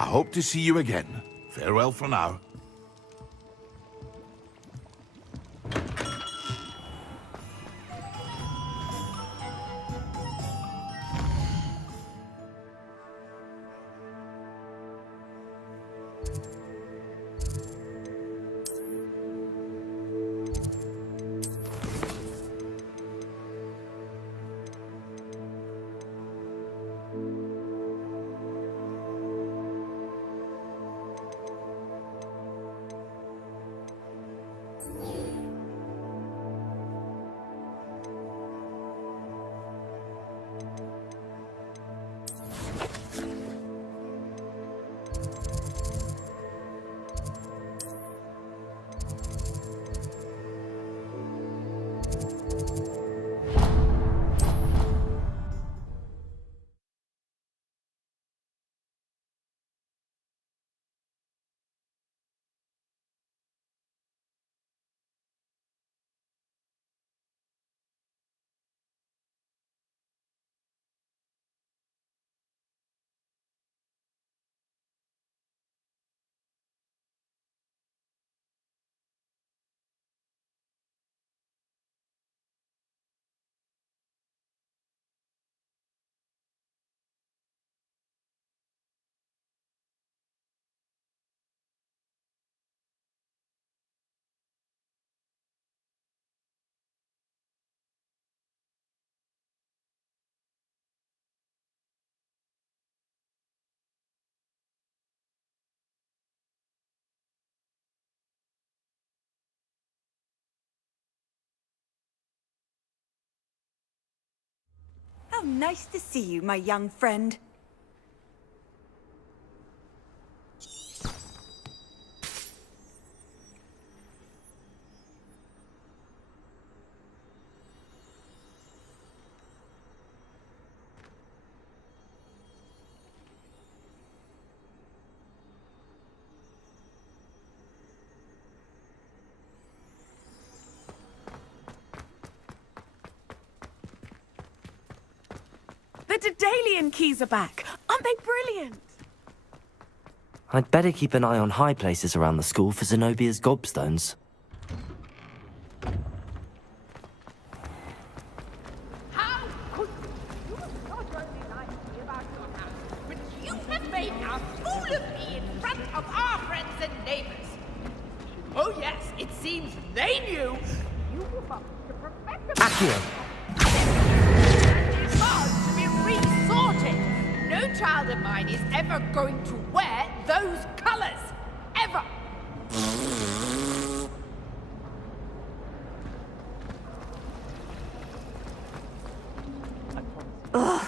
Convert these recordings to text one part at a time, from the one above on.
I hope to see you again. Farewell for now. How nice to see you, my young friend. The Daedalian keys are back. Aren't they brilliant? I'd better keep an eye on high places around the school for Zenobia's gobstones. How could you? Not only lie to me about your house, but you have made a fool of me in front of our friends and neighbors. Oh yes, it seems they knew you were up to prevent them. Accio! To be resorted. No child of mine is ever going to wear those colors. Ever. Ugh.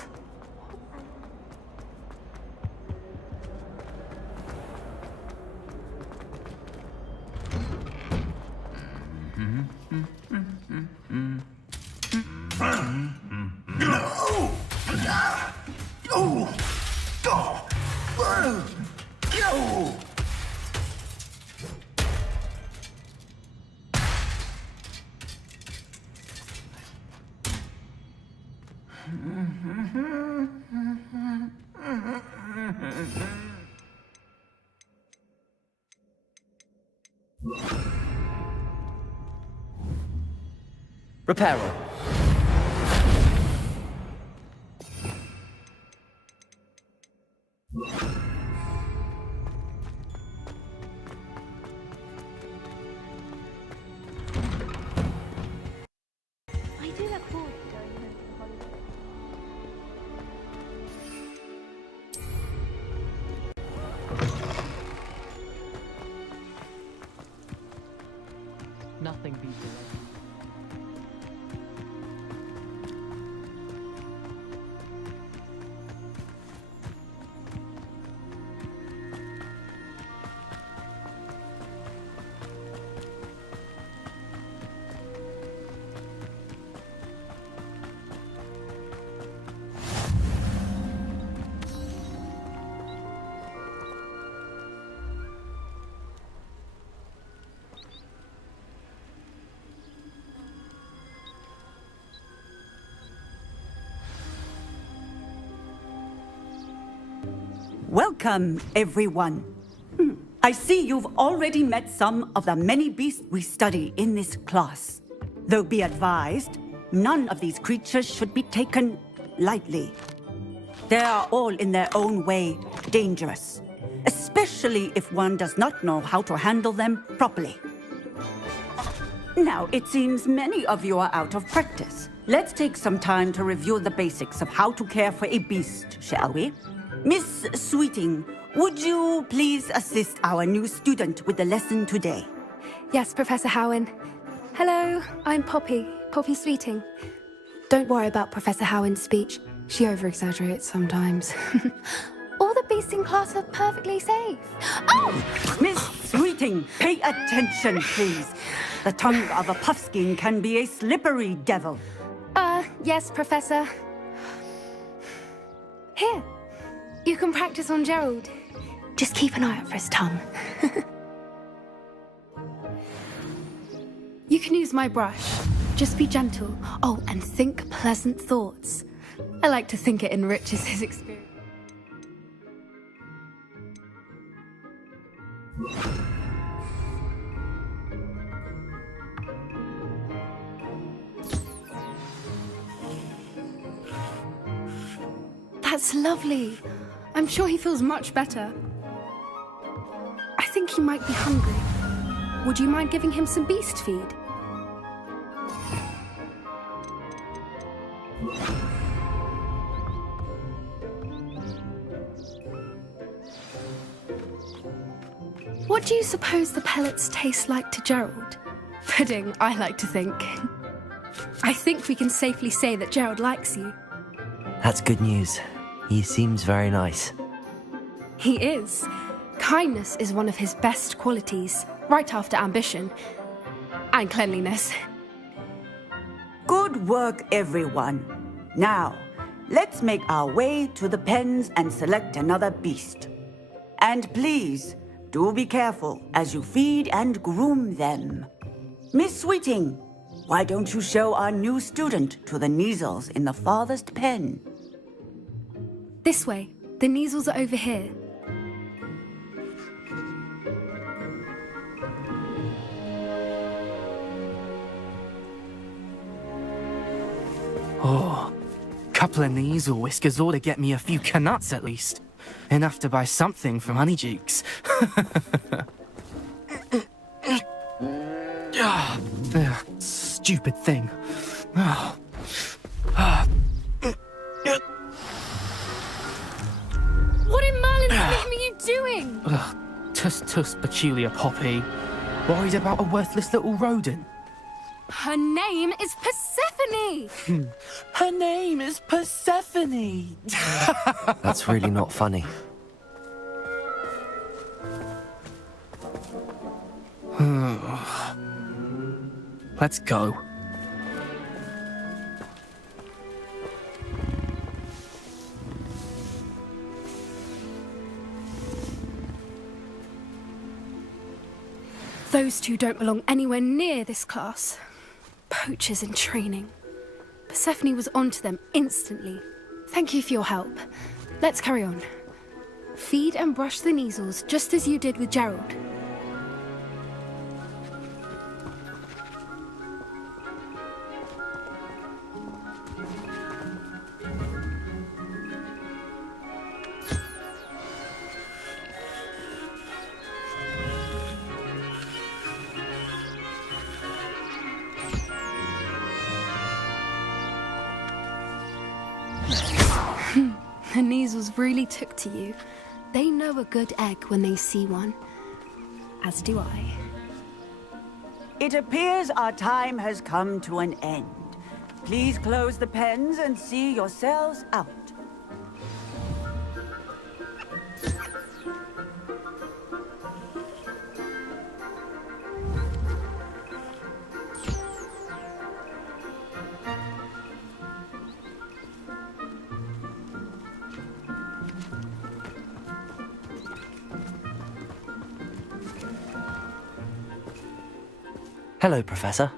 Reparo. I do look forward to going home for the holidays. Nothing beats it. Welcome, everyone. I see you've already met some of the many beasts we study in this class. Though be advised, none of these creatures should be taken lightly. They are all in their own way dangerous, especially if one does not know how to handle them properly. Now, it seems many of you are out of practice. Let's take some time to review the basics of how to care for a beast, shall we? Miss Sweeting, would you please assist our new student with the lesson today? Yes, Professor Howen. Hello, I'm Poppy Sweeting. Don't worry about Professor Howen's speech. She over-exaggerates sometimes. All the beasts in class are perfectly safe. Oh! Miss Sweeting, pay attention, please. The tongue of a puffskein can be a slippery devil. Yes, Professor. Here, you can practice on Gerald. Just keep an eye out for his tongue. You can use my brush. Just be gentle. Oh, and think pleasant thoughts. I like to think it enriches his experience. That's lovely. I'm sure he feels much better. I think he might be hungry. Would you mind giving him some beast feed? What do you suppose the pellets taste like to Gerald? Pudding, I like to think. I think we can safely say that Gerald likes you. That's good news. He seems very nice. He is. Kindness is one of his best qualities, right after ambition and cleanliness. Good work, everyone. Now, let's make our way to the pens and select another beast. And please, do be careful as you feed and groom them. Miss Sweeting, why don't you show our new student to the Neasels in the farthest pen? This way. The Neasels are over here. Oh, couple of Neasel whiskers ought to get me a few canuts at least. Enough to buy something from Honeydukes. Stupid thing. What in Merlin's name are you doing? Tuss, peculiar Poppy. Worried about a worthless little rodent. Her name is Persephone! Her name is Persephone! That's really not funny. Let's go. Those two don't belong anywhere near this class. Poachers in training. Persephone was onto them instantly. Thank you for your help. Let's carry on. Feed and brush the Neasels just as you did with Gerald. The Neasels really took to you. They know a good egg when they see one. As do I. It appears our time has come to an end. Please close the pens and see yourselves out. Hello, Professor.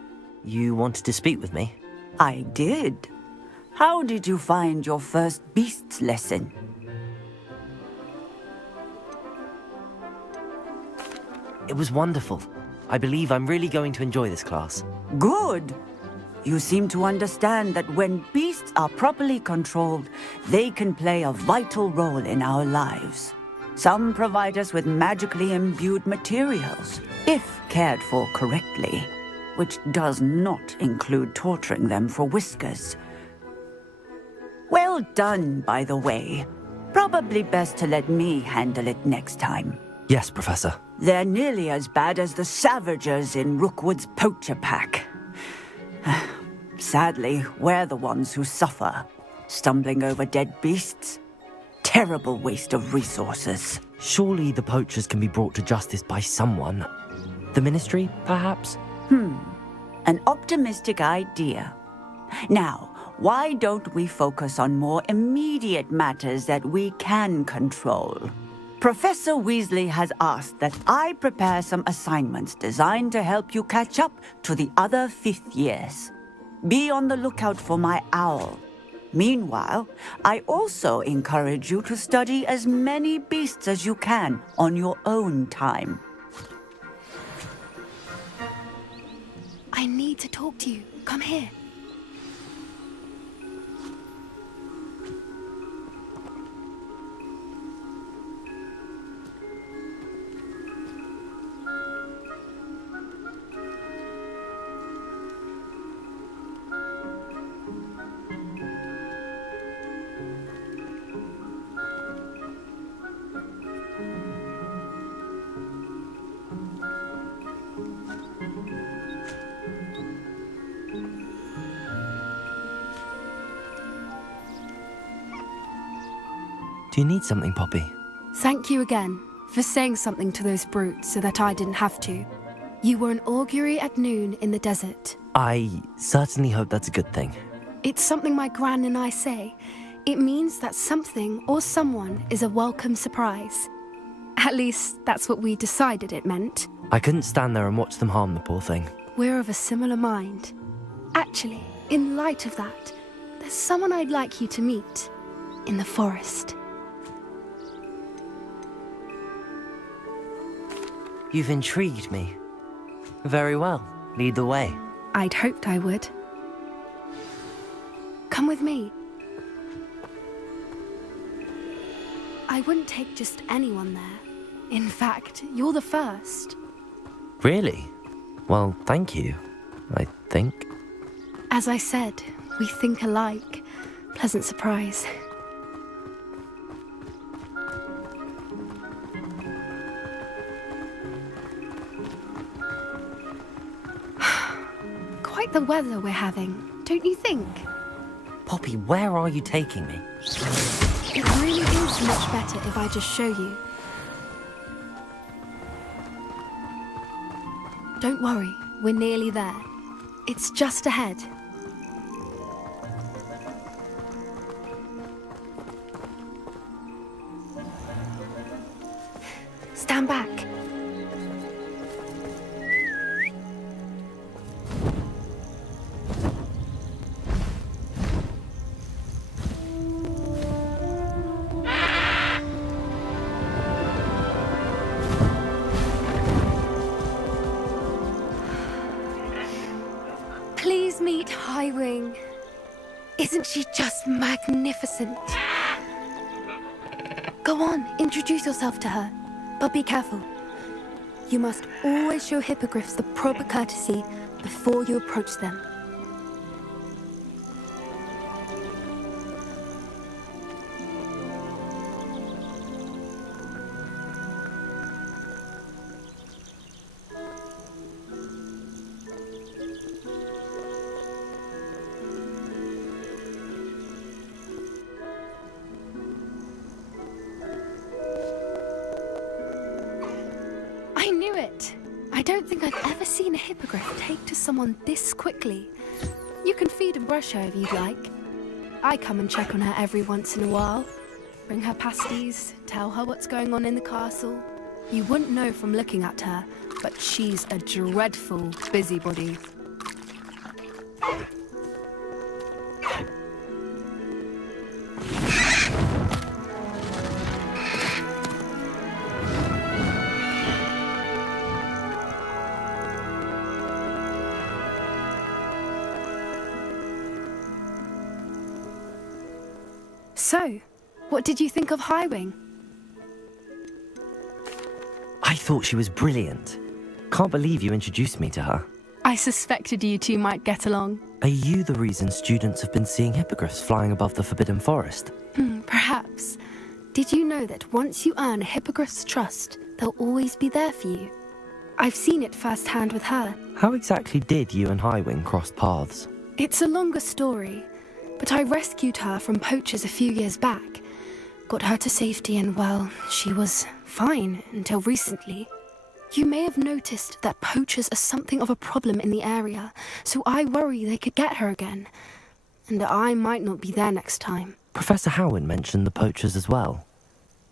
You wanted to speak with me? I did. How did you find your first beasts lesson? It was wonderful. I believe I'm really going to enjoy this class. Good. You seem to understand that when beasts are properly controlled, they can play a vital role in our lives. Some provide us with magically imbued materials, if cared for correctly, which does not include torturing them for whiskers. Well done, by the way. Probably best to let me handle it next time. Yes, Professor. They're nearly as bad as the Savagers in Rookwood's poacher pack. Sadly, we're the ones who suffer, stumbling over dead beasts. Terrible waste of resources. Surely the poachers can be brought to justice by someone. The Ministry, perhaps? An optimistic idea. Now, why don't we focus on more immediate matters that we can control? Professor Weasley has asked that I prepare some assignments designed to help you catch up to the other 5th years. Be on the lookout for my owl. Meanwhile, I also encourage you to study as many beasts as you can on your own time. I need to talk to you. Come here. Do you need something, Poppy? Thank you again for saying something to those brutes so that I didn't have to. You were an augury at noon in the desert. I certainly hope that's a good thing. It's something my gran and I say. It means that something or someone is a welcome surprise. At least, that's what we decided it meant. I couldn't stand there and watch them harm the poor thing. We're of a similar mind. Actually, in light of that, there's someone I'd like you to meet. In the forest. You've intrigued me. Very well. Lead the way. I'd hoped I would. Come with me. I wouldn't take just anyone there. In fact, you're the first. Really? Well, thank you, I think. As I said, we think alike. Pleasant surprise. Quite the weather we're having, don't you think? Poppy, where are you taking me? It really is much better if I just show you. Don't worry, we're nearly there. It's just ahead. Stand back. Please meet Highwing. Isn't she just magnificent? Go on, introduce yourself to her. But be careful. You must always show hippogriffs the proper courtesy before you approach them. I knew it! I don't think I've ever seen a hippogriff take to someone this quickly. You can feed and brush her if you'd like. I come and check on her every once in a while. Bring her pasties, tell her what's going on in the castle. You wouldn't know from looking at her, but she's a dreadful busybody. So, what did you think of Highwing? I thought she was brilliant. Can't believe you introduced me to her. I suspected you two might get along. Are you the reason students have been seeing hippogriffs flying above the Forbidden Forest? Perhaps. Did you know that once you earn a hippogriff's trust, they'll always be there for you? I've seen it firsthand with her. How exactly did you and Highwing cross paths? It's a longer story, but I rescued her from poachers a few years back. Got her to safety and, well, she was fine until recently. You may have noticed that poachers are something of a problem in the area, so I worry they could get her again. And I might not be there next time. Professor Howin mentioned the poachers as well.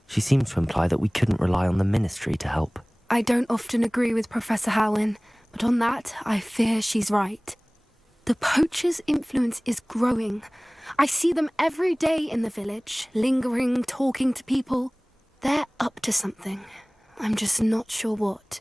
She seemed to imply that we couldn't rely on the ministry to help. I don't often agree with Professor Howin, but on that, I fear she's right. The poachers' influence is growing. I see them every day in the village, lingering, talking to people. They're up to something. I'm just not sure what.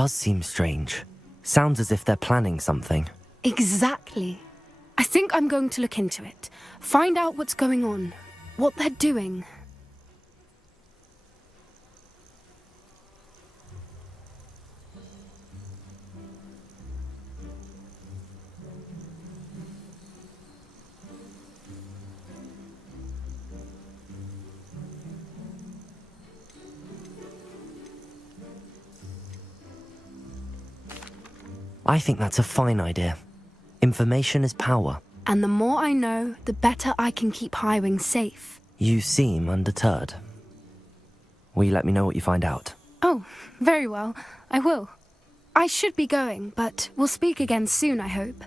does seem strange. Sounds as if they're planning something. Exactly. I think I'm going to look into it. Find out what's going on. What they're doing. I think that's a fine idea. Information is power. And the more I know, the better I can keep Highwing safe. You seem undeterred. Will you let me know what you find out? Oh, very well. I will. I should be going, but we'll speak again soon, I hope.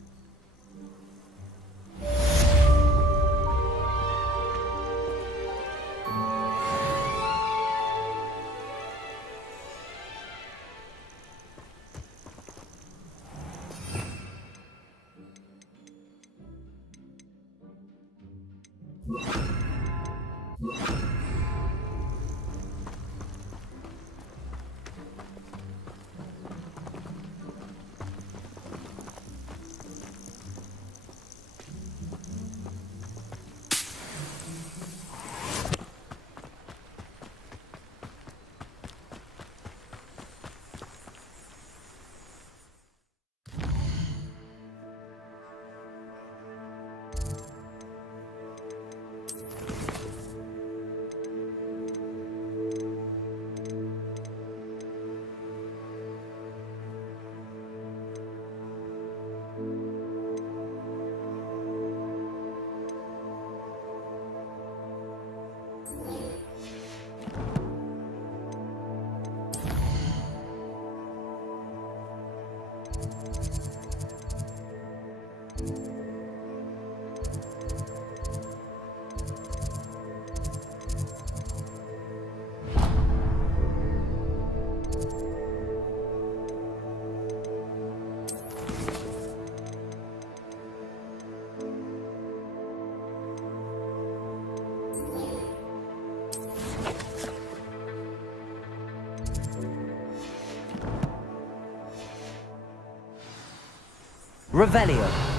Revelio.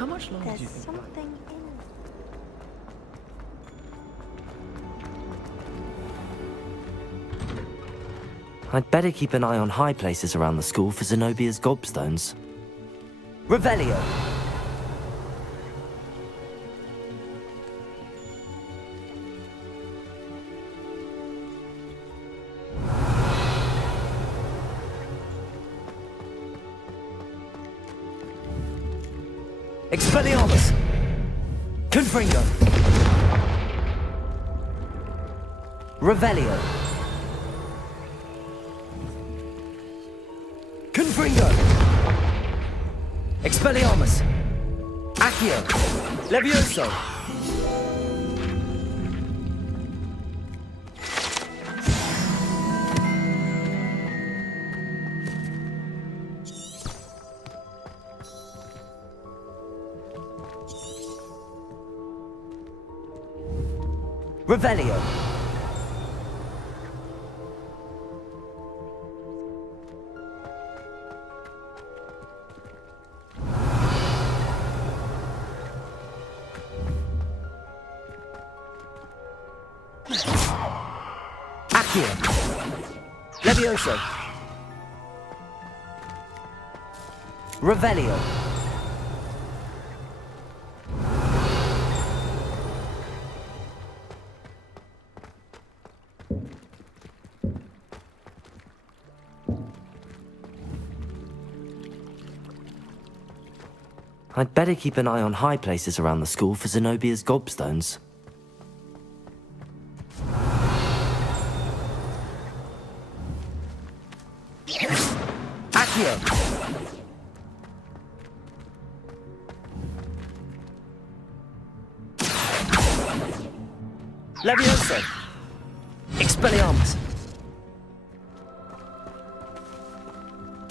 How much longer do There's you think? something in I'd better keep an eye on high places around the school for Zenobia's gobstones. Revelio. Expelliarmus! Confringo! Revelio! Confringo! Expelliarmus! Accio! Levioso! Revelio! Accio! Levioso! Revelio! I'd better keep an eye on high places around the school for Zenobia's gobstones. Accio! Levioso! Expelliarmus!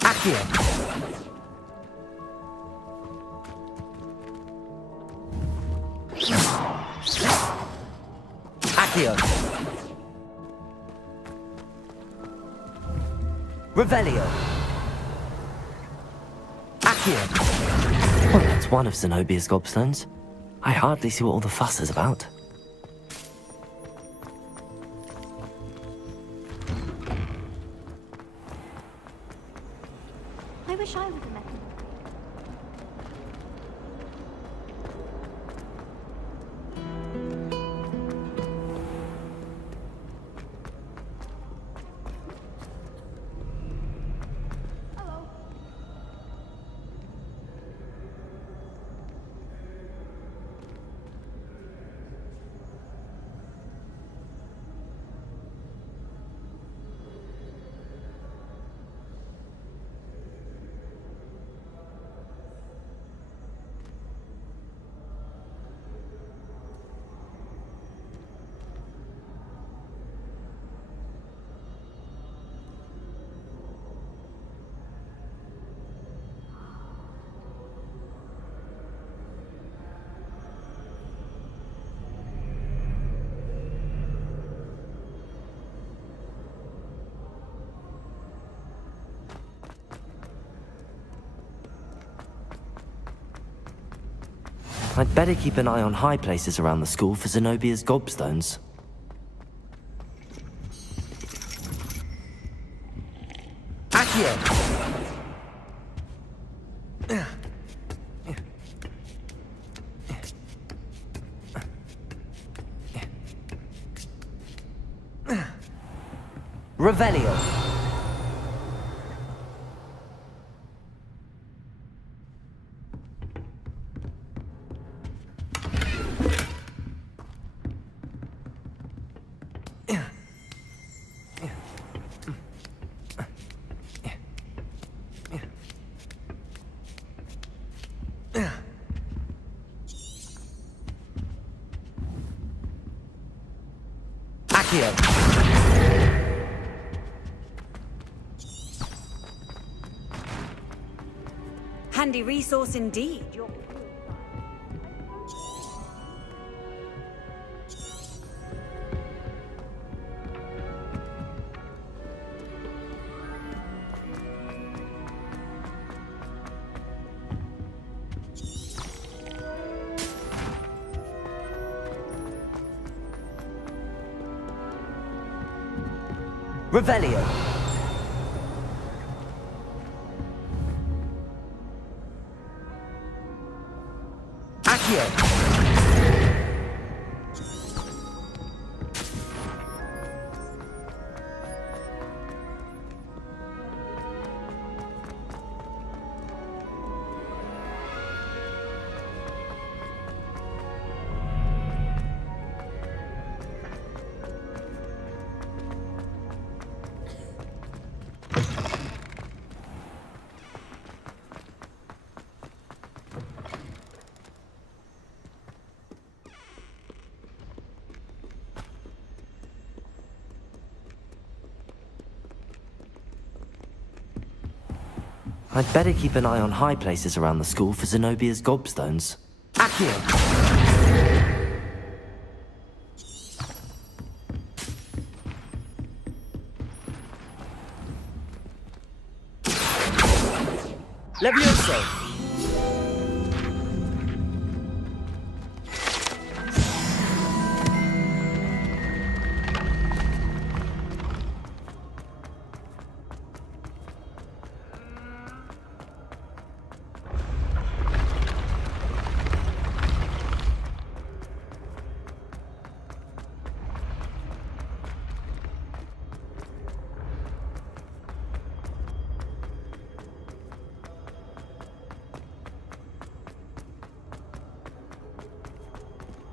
Accio! Accio! Revelio! Accio! Well, that's one of Zenobia's gobstones. I hardly see what all the fuss is about. I wish I would have met him. I'd better keep an eye on high places around the school for Zenobia's gobstones. Accio! Revelio! Accio! Handy resource indeed. Revelio! Accio! I'd better keep an eye on high places around the school for Zenobia's gobstones. Accio. Levioso!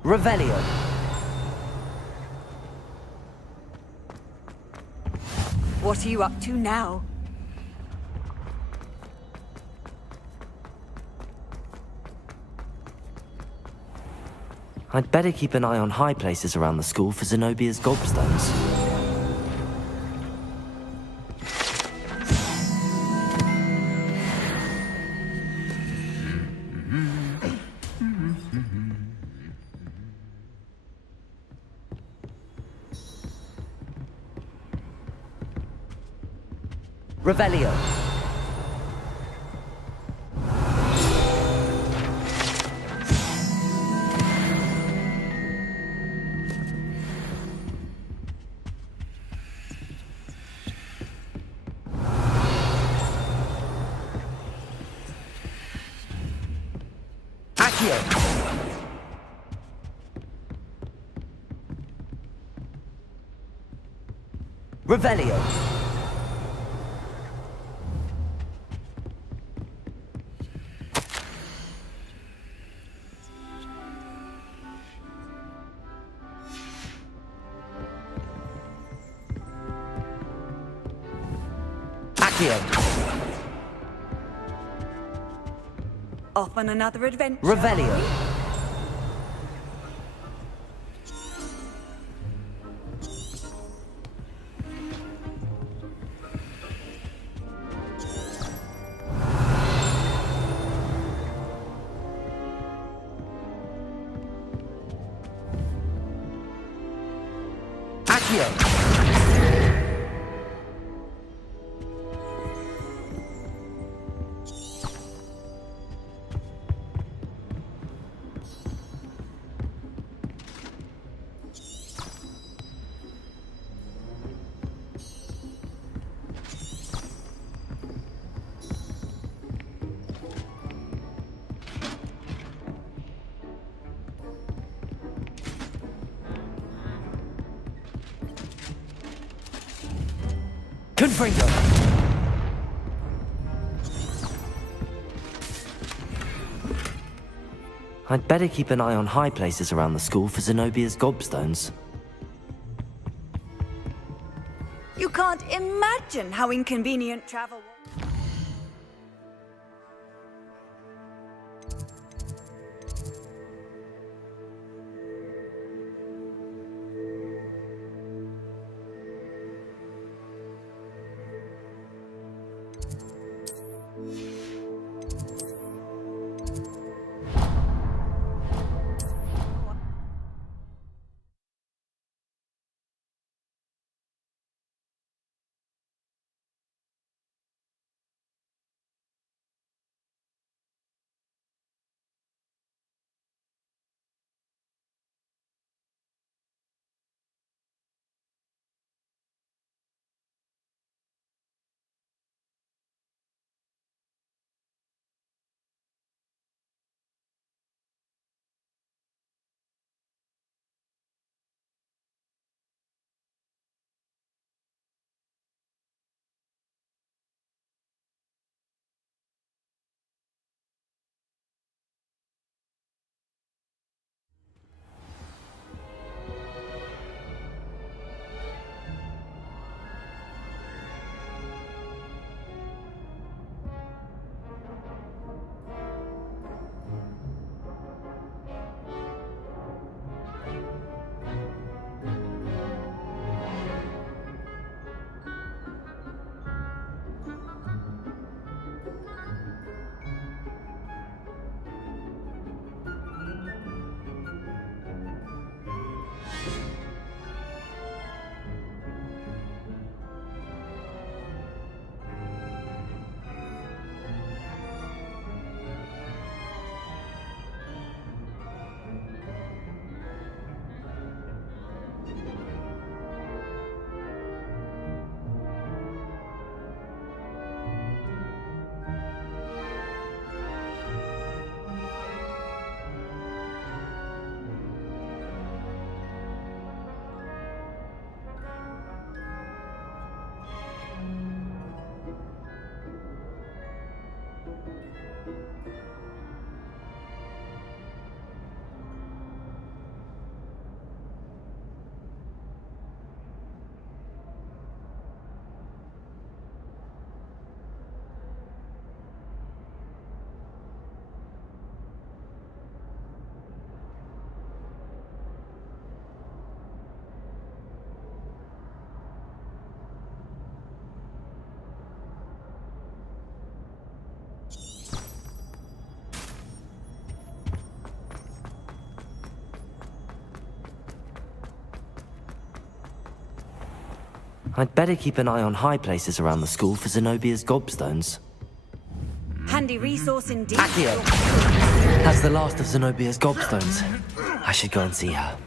Revelio. What are you up to now? I'd better keep an eye on high places around the school for Zenobia's gobstones. Revelio. Accio. Revelio. Off on another adventure. Revelio. Accio. Confringo. I'd better keep an eye on high places around the school for Zenobia's gobstones. You can't imagine how inconvenient travel was. I'd better keep an eye on high places around the school for Zenobia's gobstones. Handy resource indeed. Accio! That's the last of Zenobia's gobstones. I should go and see her.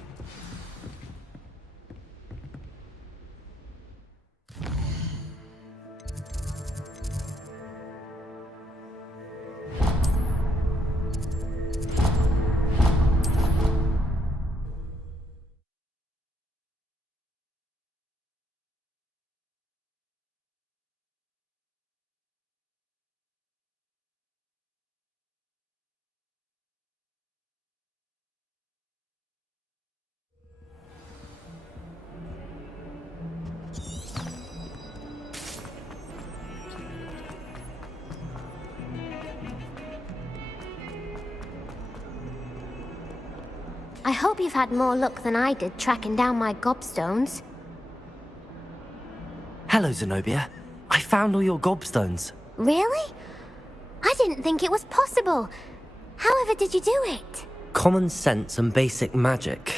I hope you've had more luck than I did tracking down my gobstones. Hello, Zenobia. I found all your gobstones. Really? I didn't think it was possible. However did you do it? Common sense and basic magic.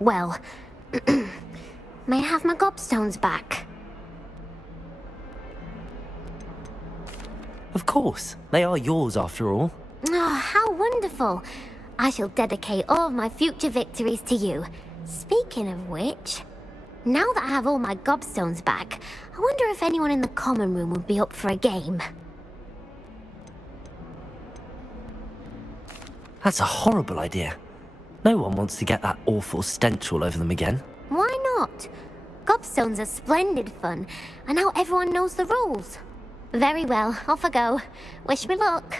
Well, may I have my gobstones back? Of course. They are yours after all. Oh, how wonderful. I shall dedicate all of my future victories to you. Speaking of which, now that I have all my gobstones back, I wonder if anyone in the common room would be up for a game. That's a horrible idea. No one wants to get that awful stench all over them again. Why not? Gobstones are splendid fun, and now everyone knows the rules. Very well, off I go. Wish me luck.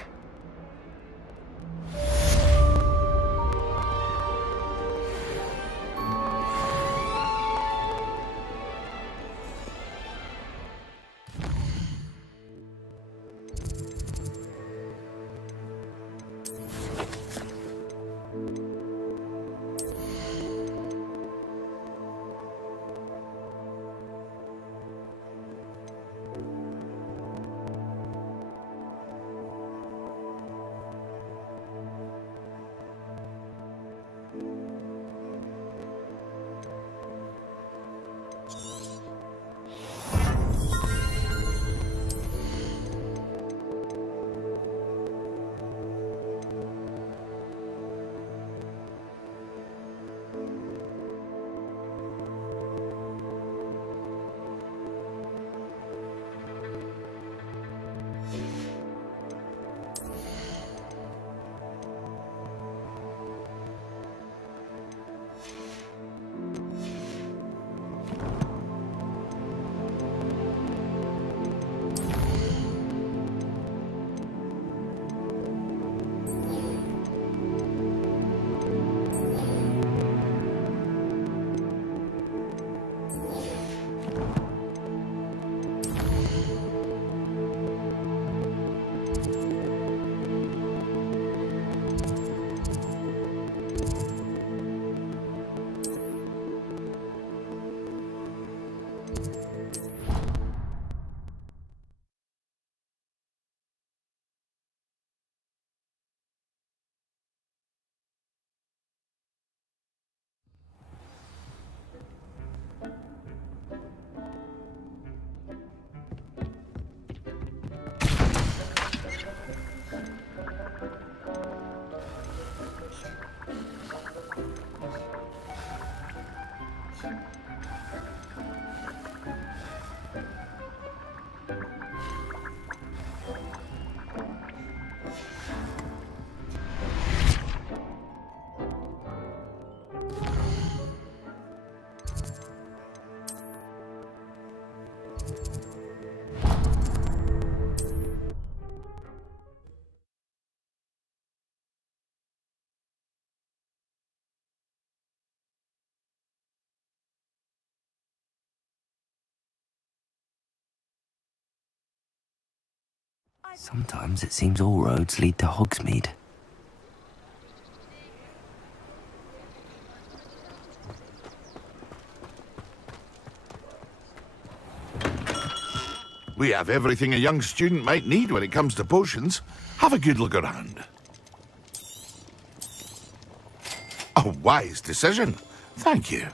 Sometimes it seems all roads lead to Hogsmeade. We have everything a young student might need when it comes to potions. Have a good look around. A wise decision. Thank you.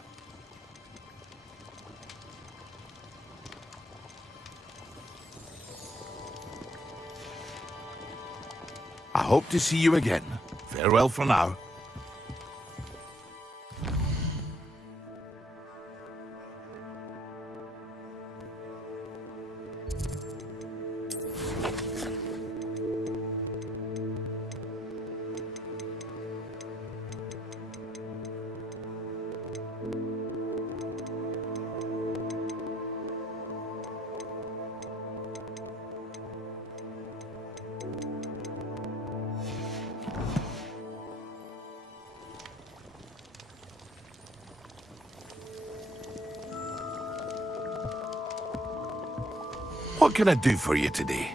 hope to see you again. Farewell for now. What can I do for you today?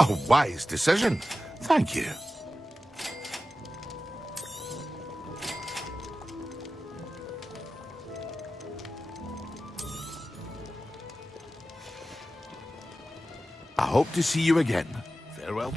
A wise decision. Thank you. I hope to see you again. Farewell.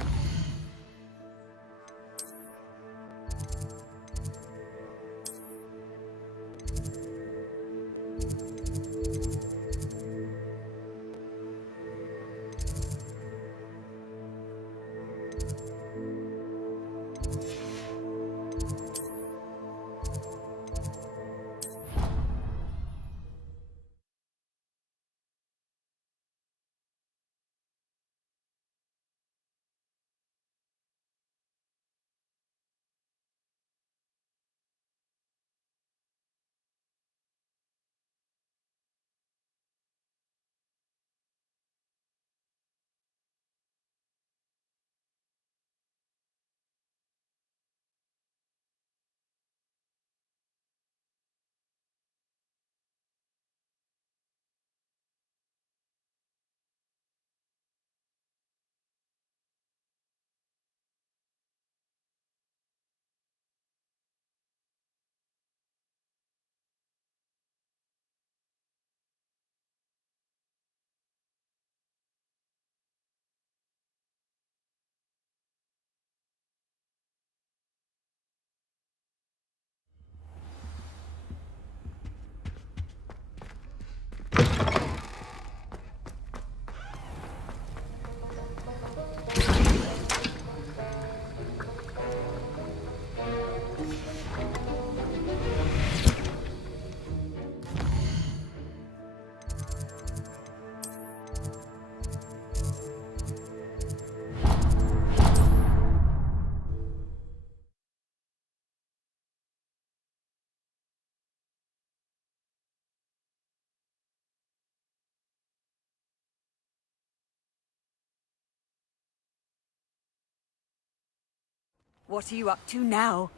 What are you up to now?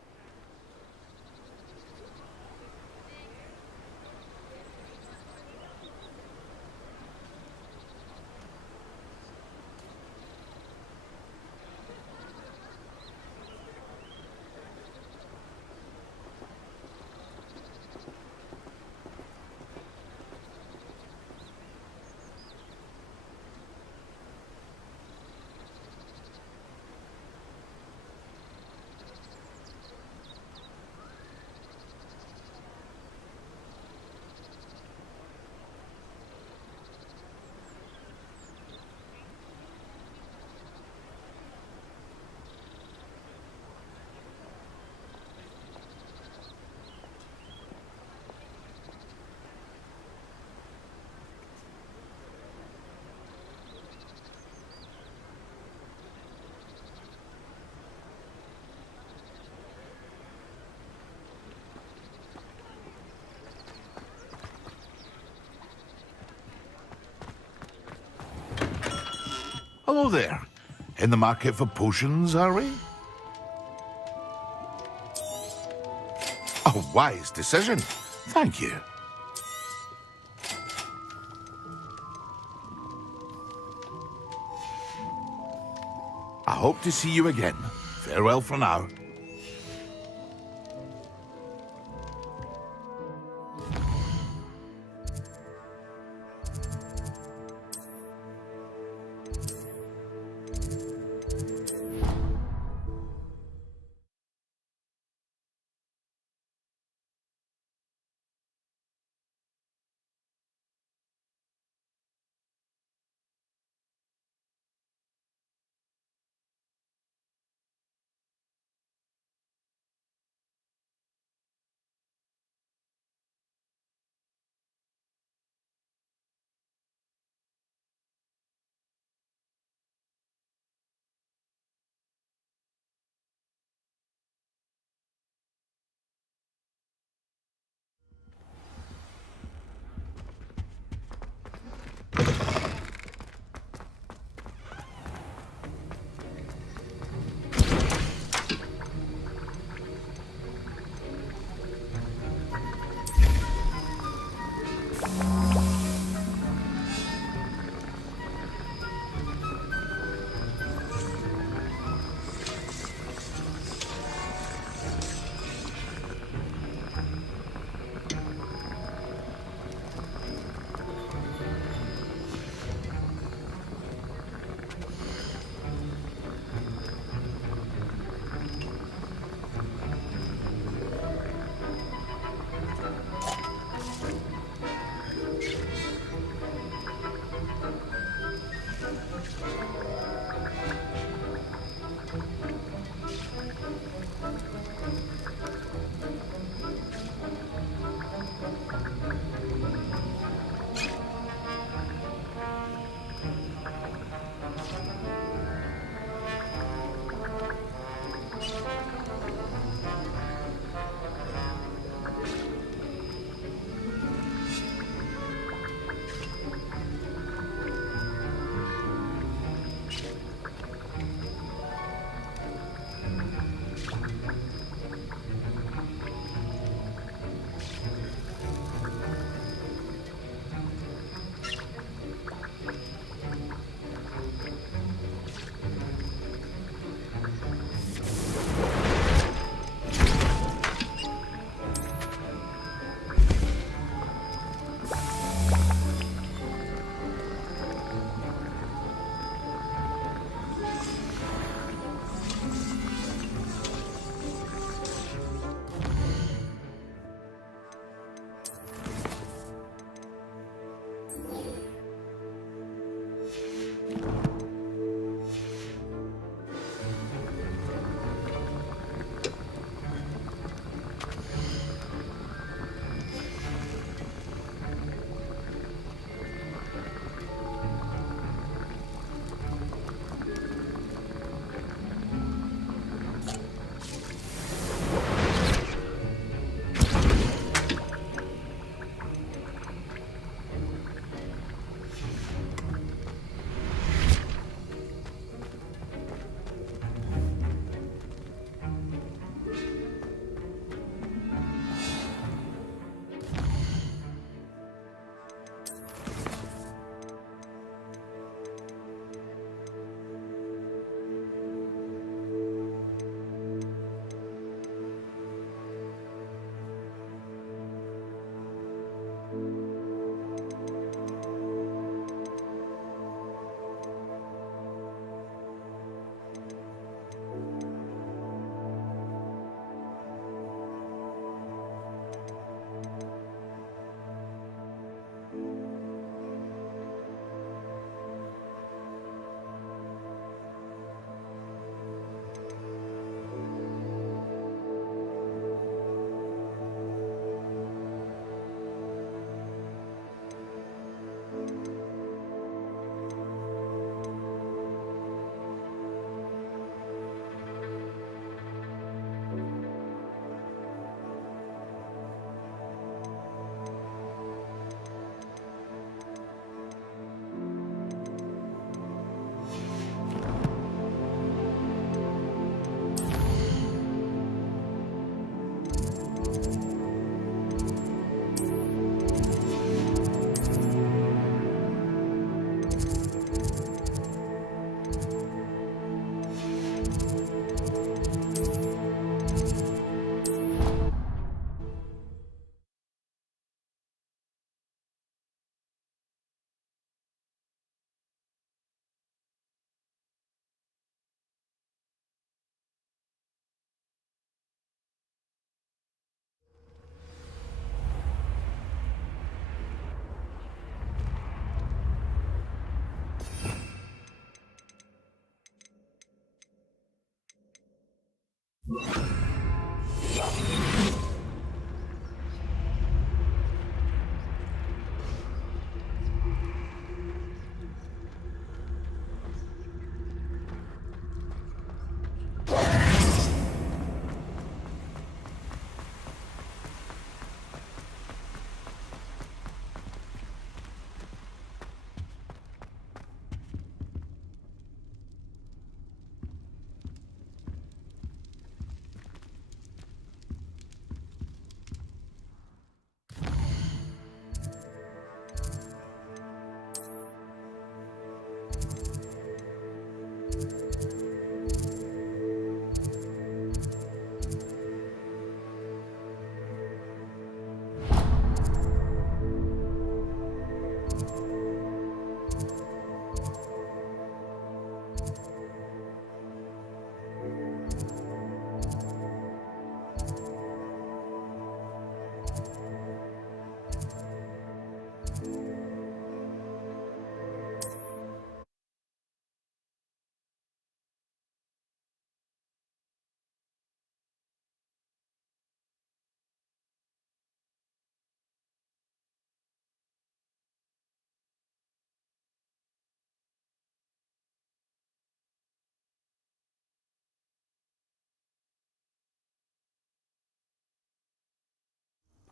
Hello there. In the market for potions, are we? A wise decision. Thank you. I hope to see you again. Farewell for now.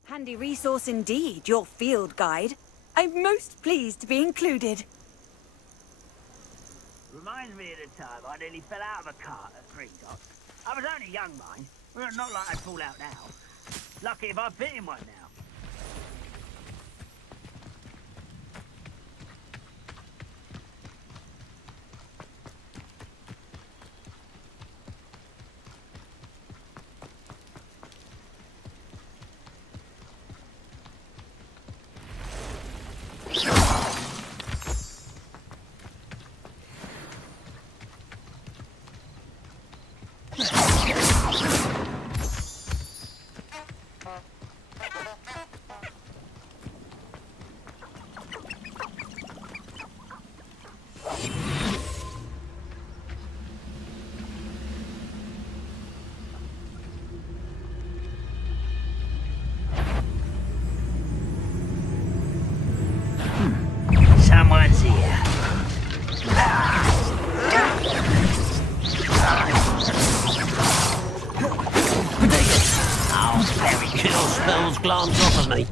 Handy resource indeed, your field guide. I'm most pleased to be included. Reminds me of the time I nearly fell out of a cart at 3 dots. I was only young, mind. Well, not like I'd fall out now. Lucky if I fit in one now. Someone's here. Oh, very cool spells glance off of me.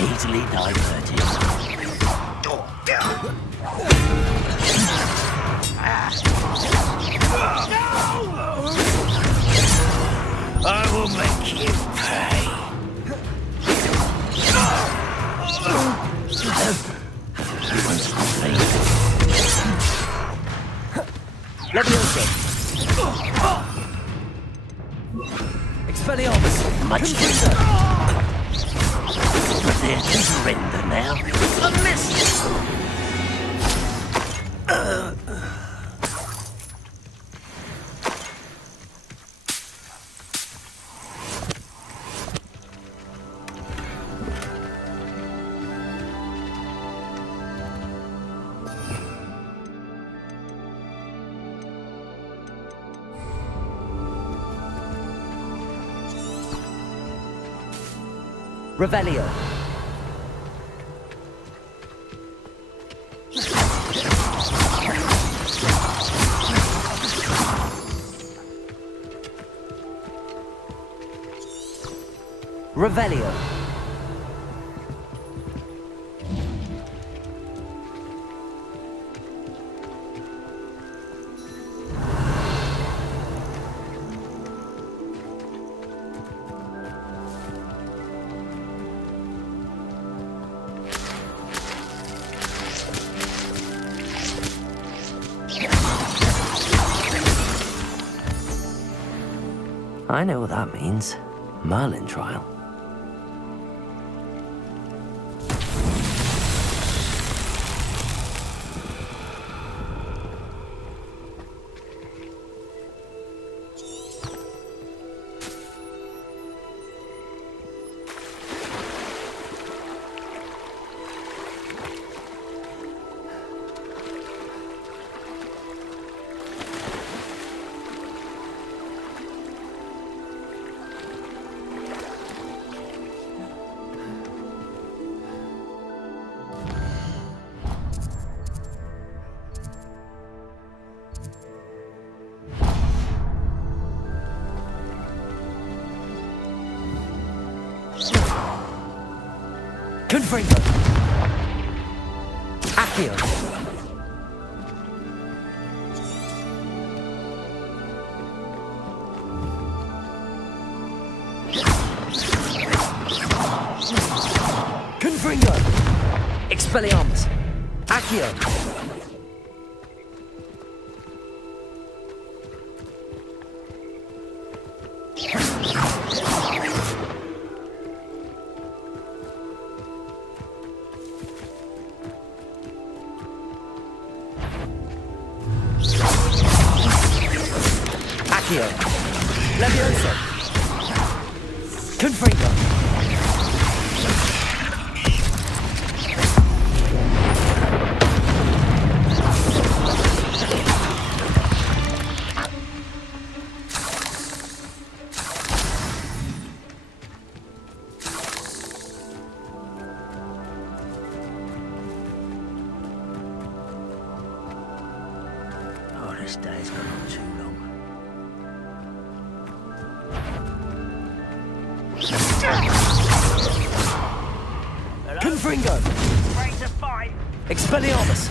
Easily diverted. I will make you pay. Expelliarmus! Much better. Prepare to surrender now. A miss! Revelio. Revelio. I know what that means. Merlin trial. Confringo. Accio. Confringo. Expelliarmus. Accio. Accio. Levioso. Confringo. Oh, this day's gone on too long. Confringo! Ready to fight? Expelliarmus!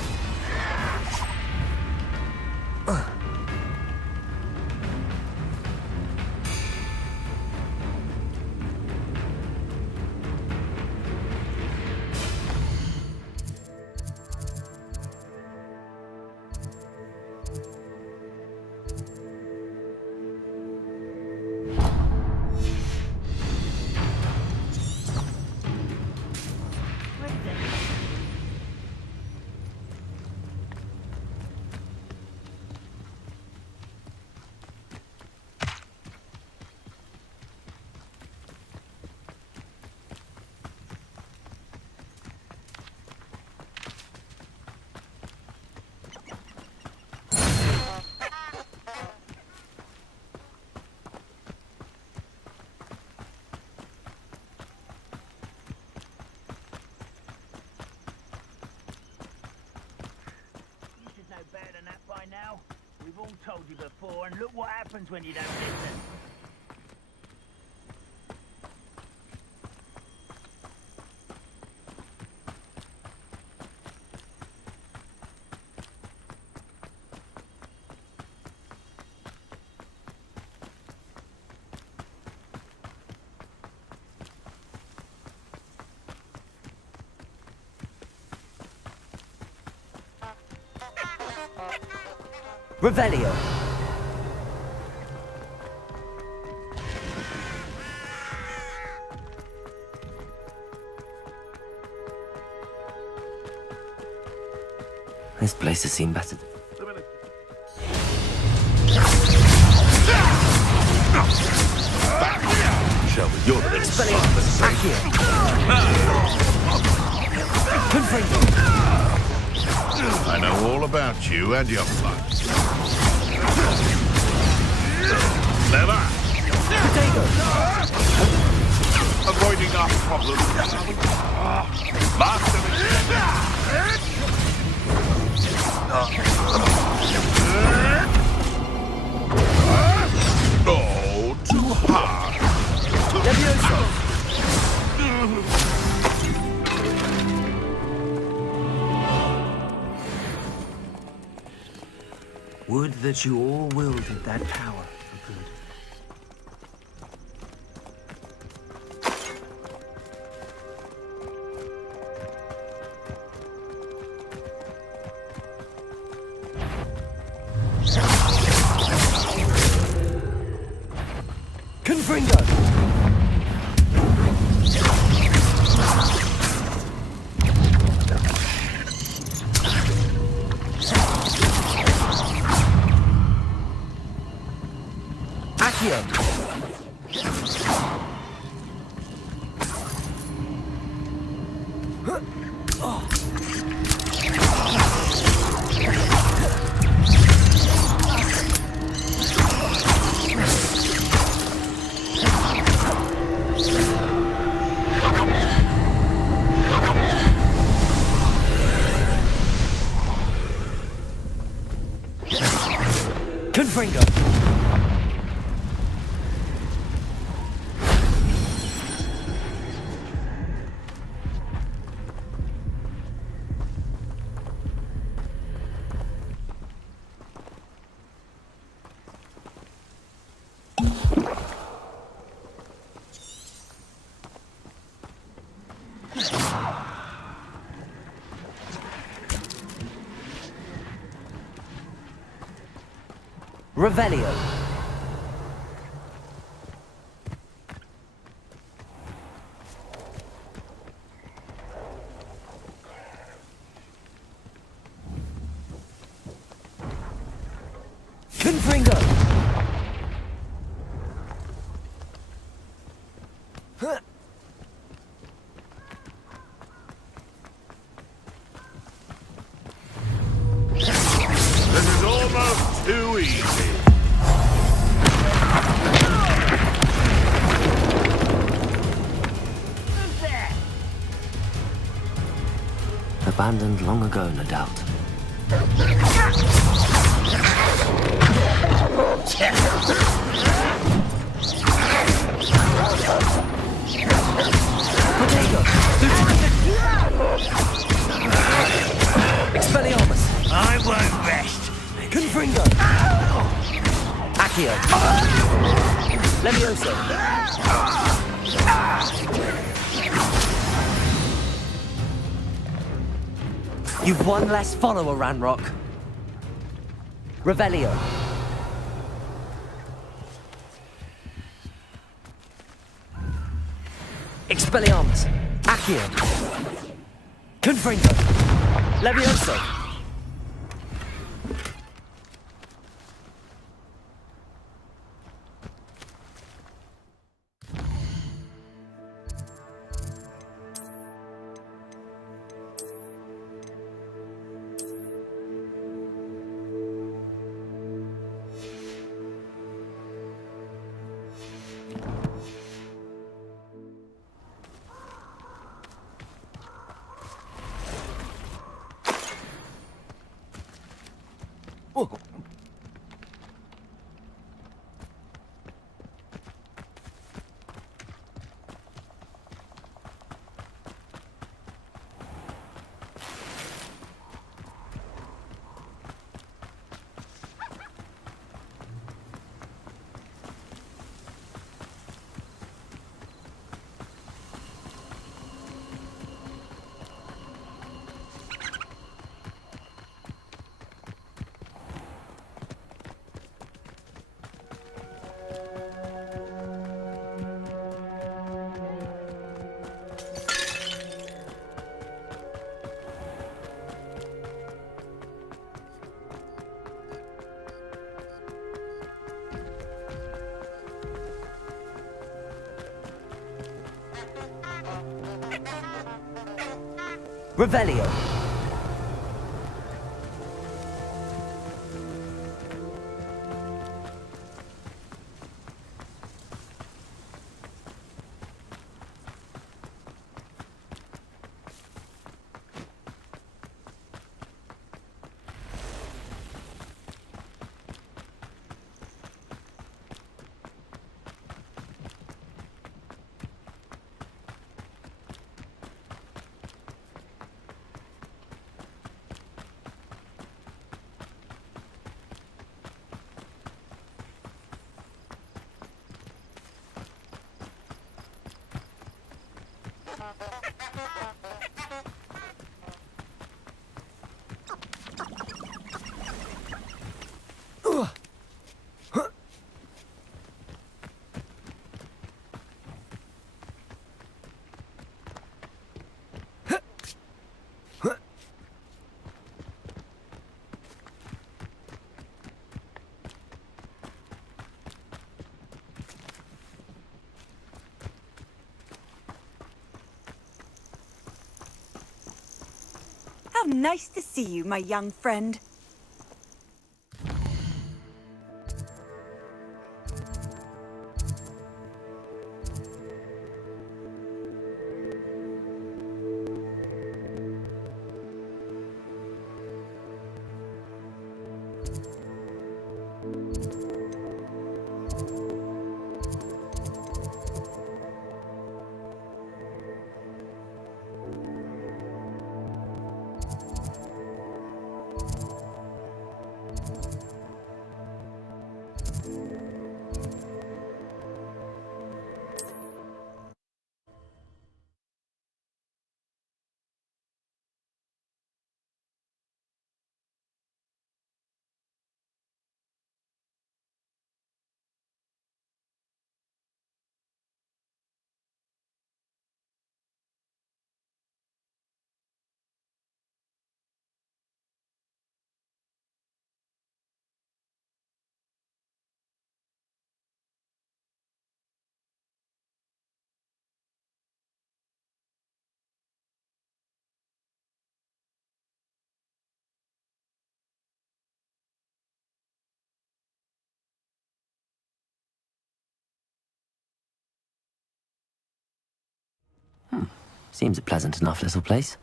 Better than that by now. We've all told you before, and look what happens when you don't listen. Revelio! This place has seen better. Shall we? You're the little Expelliarmus! Accio! Confringo! I know all about you and your blood. Never! Potato! Avoiding our problems. Master Oh, too hard. Levioso! Would that you all wielded that power for good. Confringo! Accio! Confringo! Revelio! Confringo! This is almost too easy. Who's there? Abandoned long ago, no doubt. Potato! Accio. Levioso. You've one less follower, Ranrock. Revelio. Expelliarmus. Accio. Confringo. Levioso. Revelio. How nice to see you, my young friend. Seems a pleasant enough little place.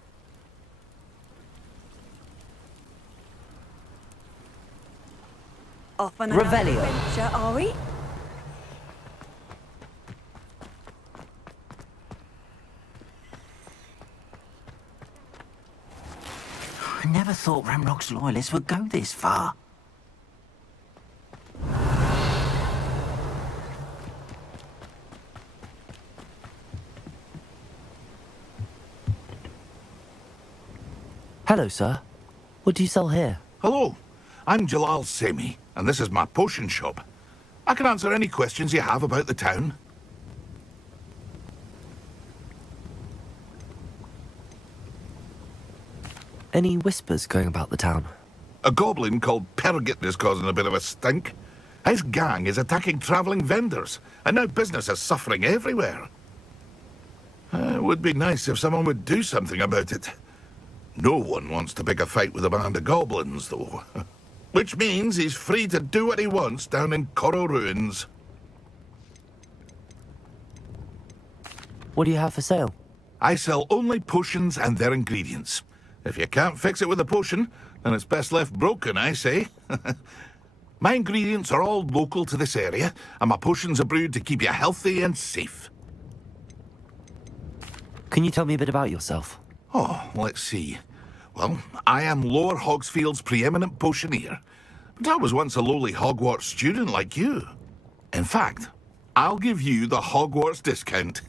Off on another Revelio. adventure, are we? I never thought Ramrock's loyalists would go this far. Hello, sir. What do you sell here? Hello, I'm Jalal Semi, and this is my potion shop. I can answer any questions you have about the town. Any whispers going about the town? A goblin called Pergit is causing a bit of a stink. His gang is attacking travelling vendors, and now business is suffering everywhere. It would be nice if someone would do something about it. No one wants to pick a fight with a band of goblins, though. Which means he's free to do what he wants down in Coral Ruins. What do you have for sale? I sell only potions and their ingredients. If you can't fix it with a potion, then it's best left broken, I say. My ingredients are all local to this area, and my potions are brewed to keep you healthy and safe. Can you tell me a bit about yourself? Oh, let's see. Well, I am Lower Hogsfield's preeminent potioneer, but I was once a lowly Hogwarts student like you. In fact, I'll give you the Hogwarts discount.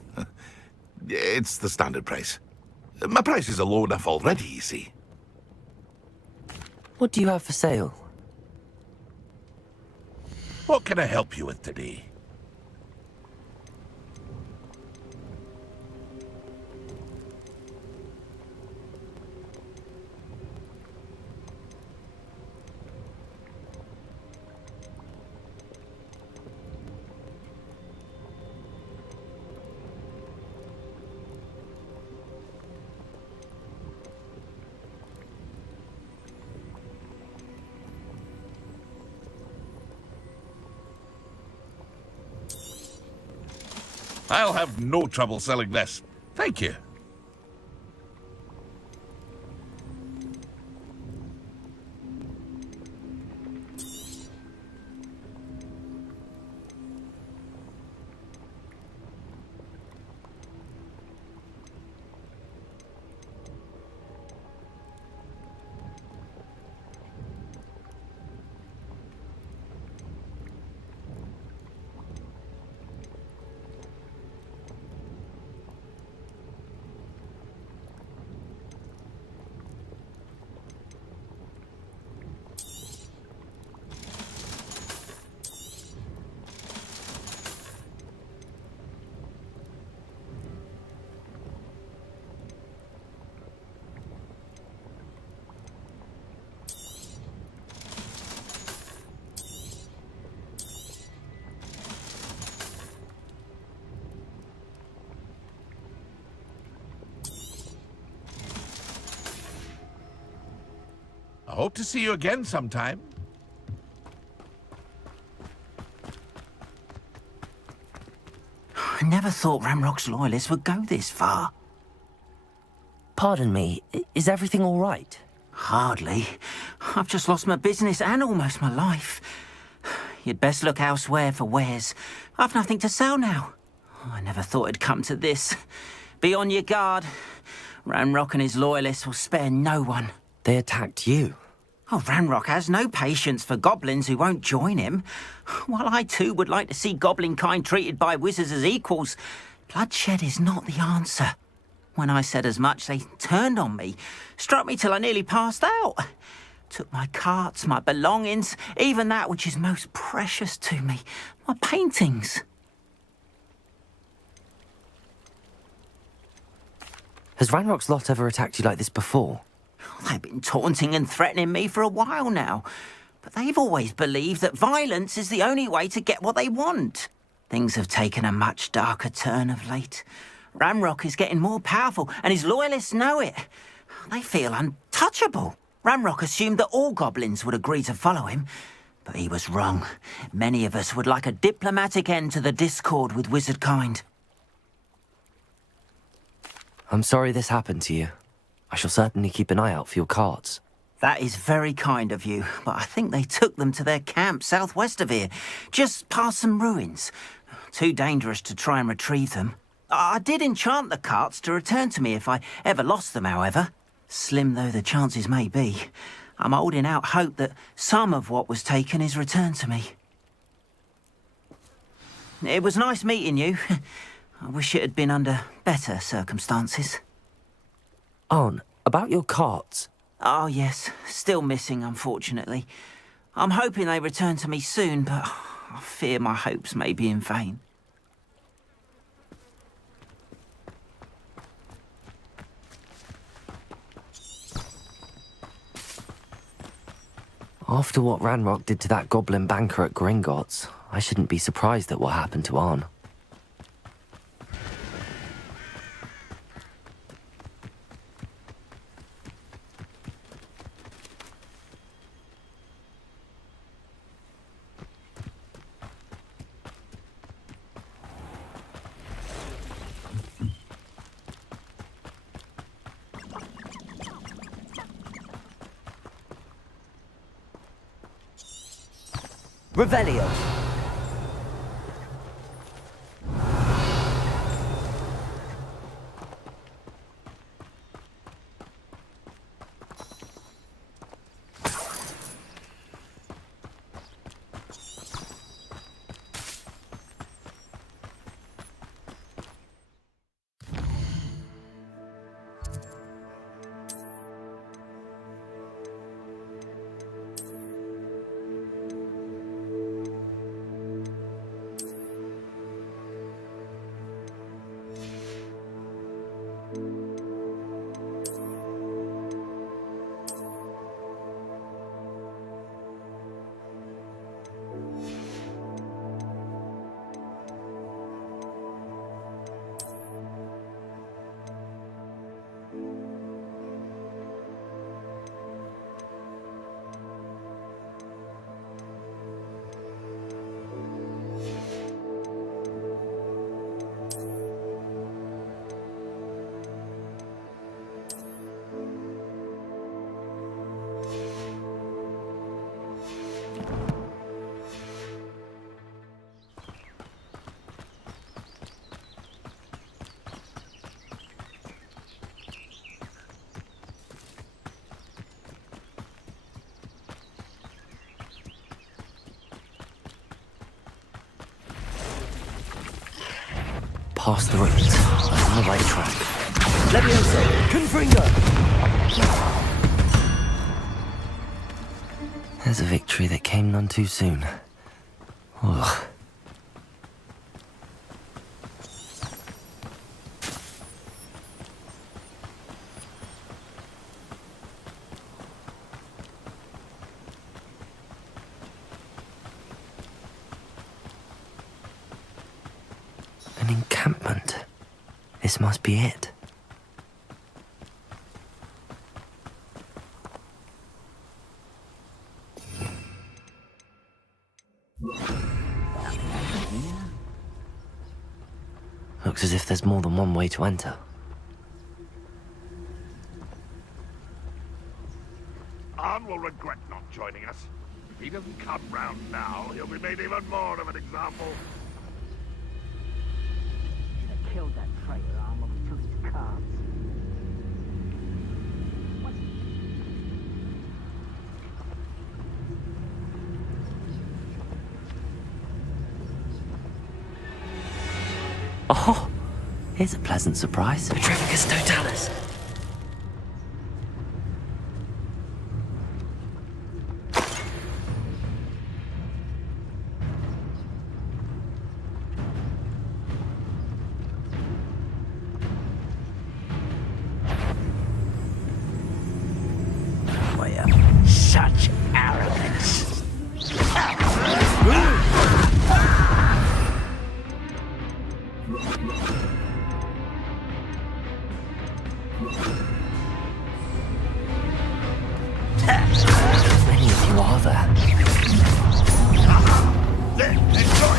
It's the standard price. My prices are low enough already, you see. What do you have for sale? What can I help you with today? I'll have no trouble selling this. Thank you. I hope to see you again sometime. I never thought Ramrock's loyalists would go this far. Pardon me, is everything all right? Hardly. I've just lost my business and almost my life. You'd best look elsewhere for wares. I've nothing to sell now. I never thought it'd come to this. Be on your guard. Ramrock and his loyalists will spare no one. They attacked you. Oh, Ranrock has no patience for goblins who won't join him. While I too would like to see goblin kind treated by wizards as equals, bloodshed is not the answer. When I said as much, they turned on me, struck me till I nearly passed out. Took my carts, my belongings, even that which is most precious to me, my paintings. Has Ranrock's lot ever attacked you like this before? They've been taunting and threatening me for a while now, but they've always believed that violence is the only way to get what they want. Things have taken a much darker turn of late. Ramrock is getting more powerful, and his loyalists know it. They feel untouchable. Ramrock assumed that all goblins would agree to follow him, but he was wrong. Many of us would like a diplomatic end to the discord with wizard kind. I'm sorry this happened to you. I shall certainly keep an eye out for your carts. That is very kind of you, but I think they took them to their camp southwest of here, just past some ruins. Too dangerous to try and retrieve them. I did enchant the carts to return to me if I ever lost them, however. Slim though the chances may be, I'm holding out hope that some of what was taken is returned to me. It was nice meeting you. I wish it had been under better circumstances. Arn, about your carts. Oh, yes. Still missing, unfortunately. I'm hoping they return to me soon, but I fear my hopes may be in vain. After what Ranrock did to that goblin banker at Gringotts, I shouldn't be surprised at what happened to Arn. Revelio. Past the ruins, on the right track. Levioso, Confringo! There's a victory that came none too soon. Ugh. An encampment. This must be it. Looks as if there's more than one way to enter. Arn will regret not joining us. If he doesn't come round now, he'll be made even more of an example. Killed that traitor almost to his cards. Oh, here's a pleasant surprise. Petrificus Totalis. Such arrogance. Many of you are there. Then, enjoy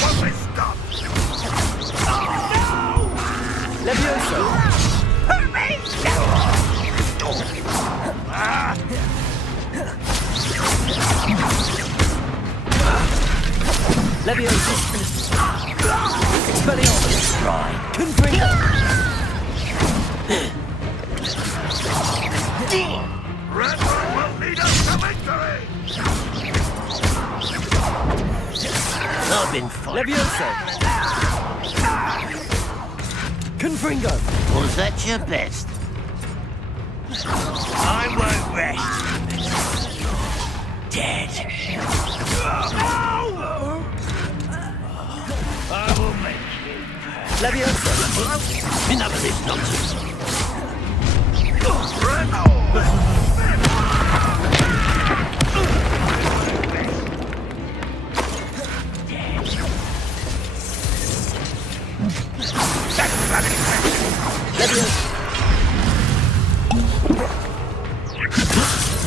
won't they stop? Levioso! Levioso! Expelliarmus! Right. Confringo! Redwood will lead us to victory! I've been fighting. Levioso! Confringo! Was that your best? I won't rest. Dead. I will make you. Leviosa! Enough of this nonsense.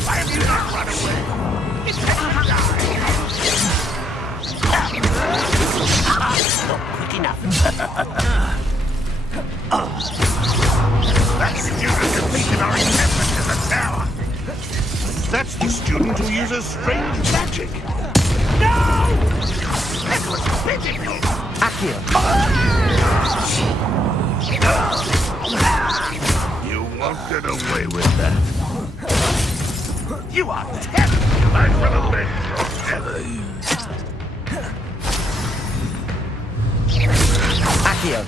Why have you not run away? It's time to Not quick enough. That student defeated our encampment in the tower. That's the student who uses strange magic. No! That was pitiful. Accio! You won't get away with that. You are terrible. I will avenge your death. Accio!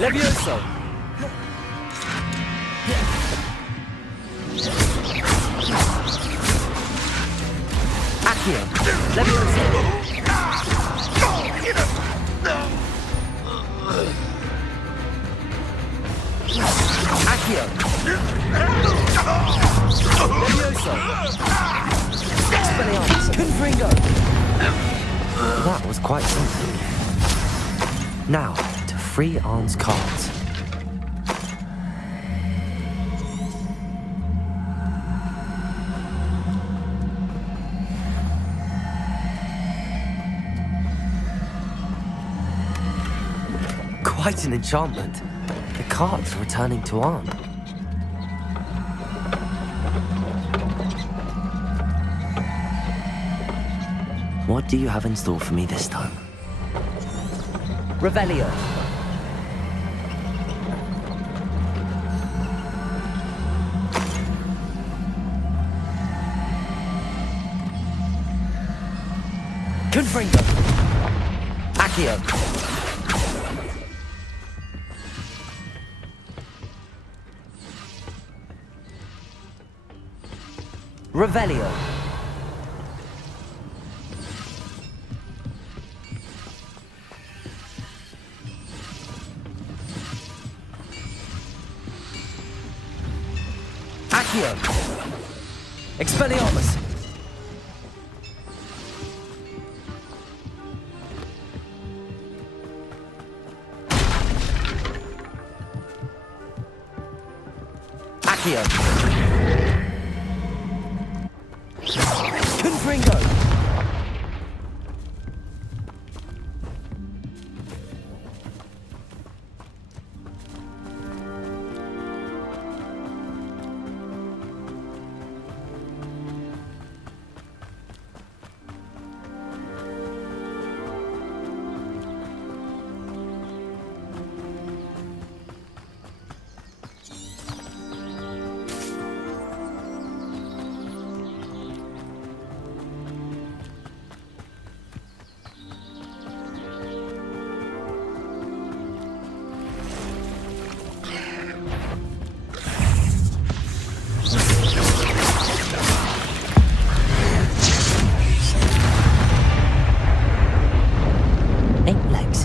Levioso! Accio! Levioso! Accio! Levioso! Expelliarmus! Confringo! That was quite something. Now, to free Arn's cards. Quite an enchantment. The cards are returning to Arn. What do you have in store for me this time? Revelio. Confringo. Accio. Revelio. Accio. Expelliarmus. Accio. Confringo.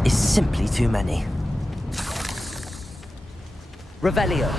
Simply too many. Revelio.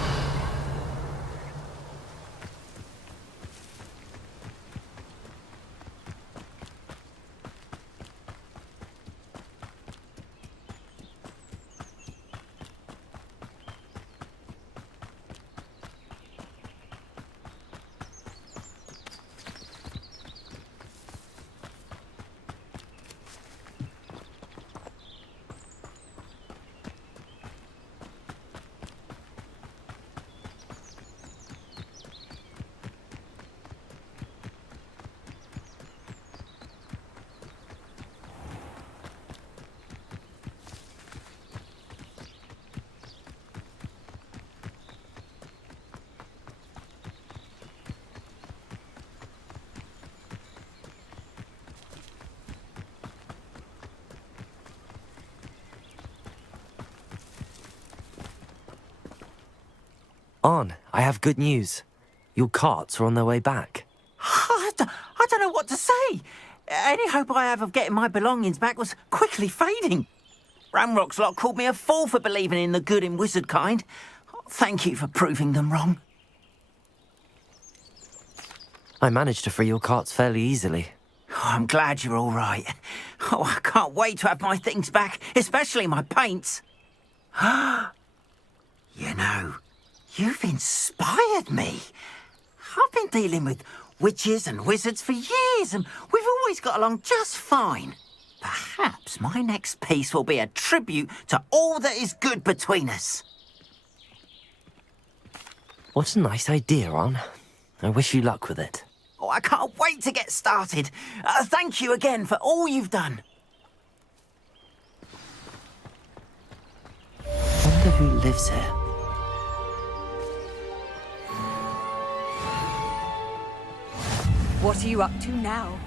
On, I have good news. Your carts are on their way back. I don't know what to say. Any hope I have of getting my belongings back was quickly fading. Ramrock's lot called me a fool for believing in the good in wizard kind. Thank you for proving them wrong. I managed to free your carts fairly easily. Oh, I'm glad you're all right. Oh, I can't wait to have my things back, especially my paints. You know, you've inspired me. I've been dealing with witches and wizards for years, and we've always got along just fine. Perhaps my next piece will be a tribute to all that is good between us. What a nice idea, On. I wish you luck with it. Oh, I can't wait to get started. Thank you again for all you've done. Wonder who lives here. What are you up to now?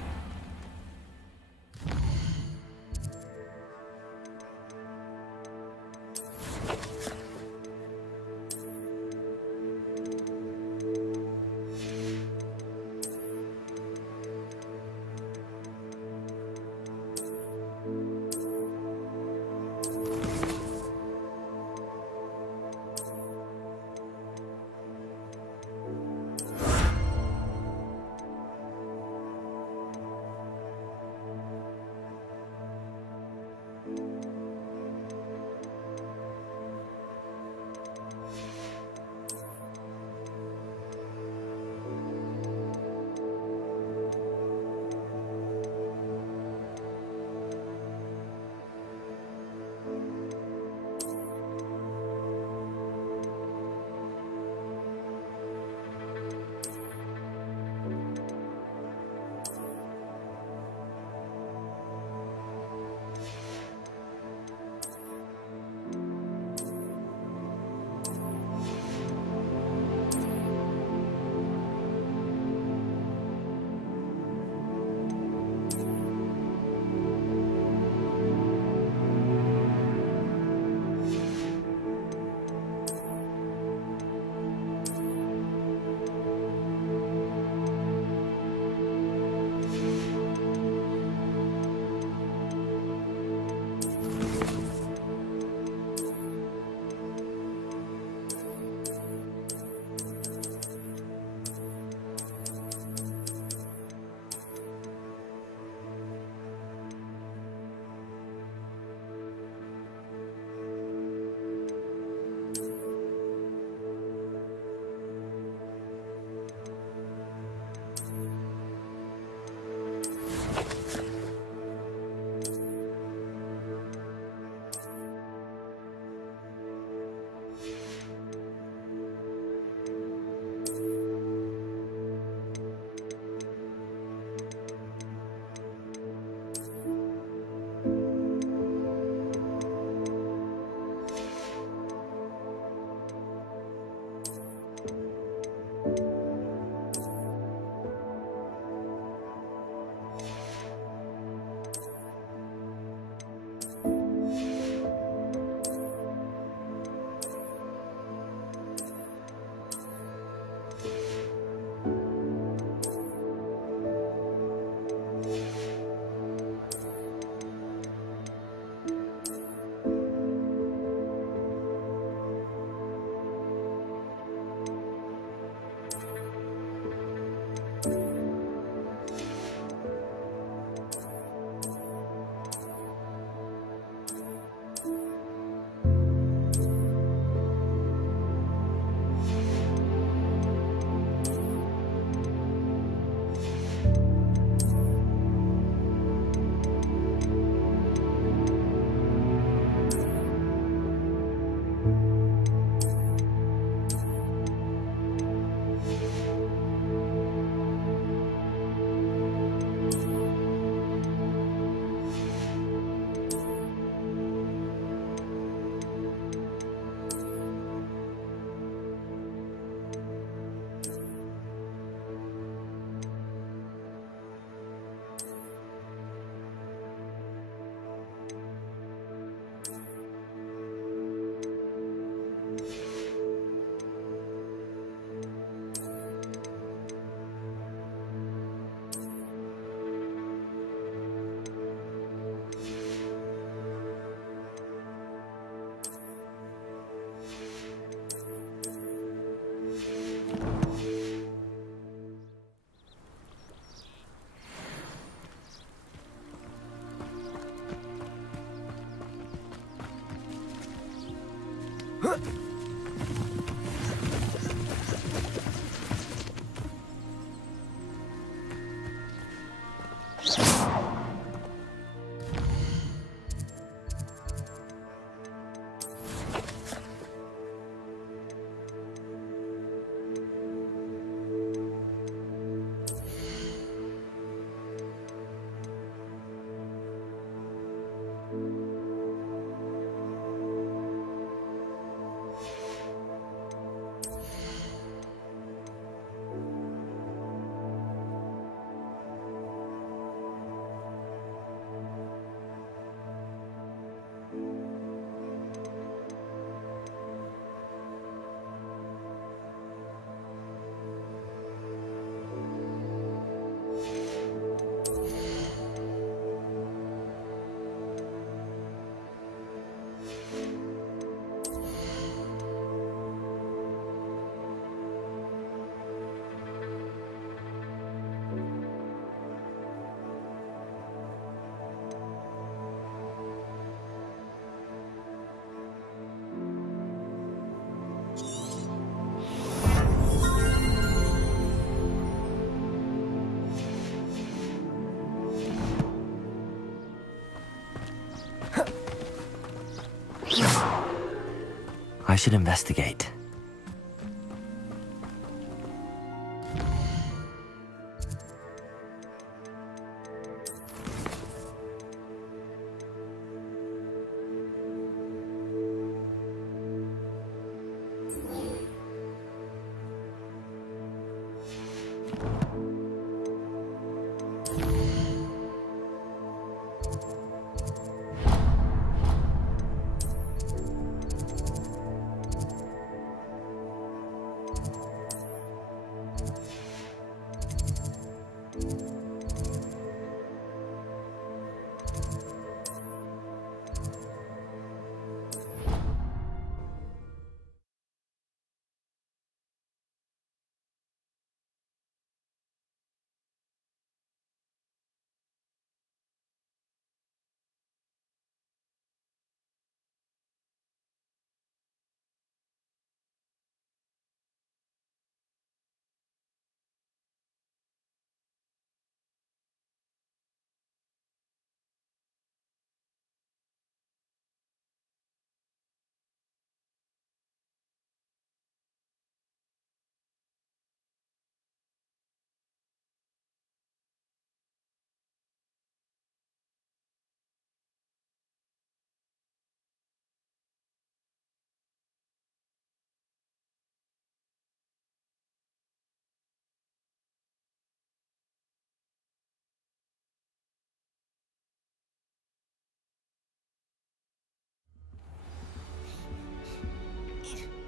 I should investigate.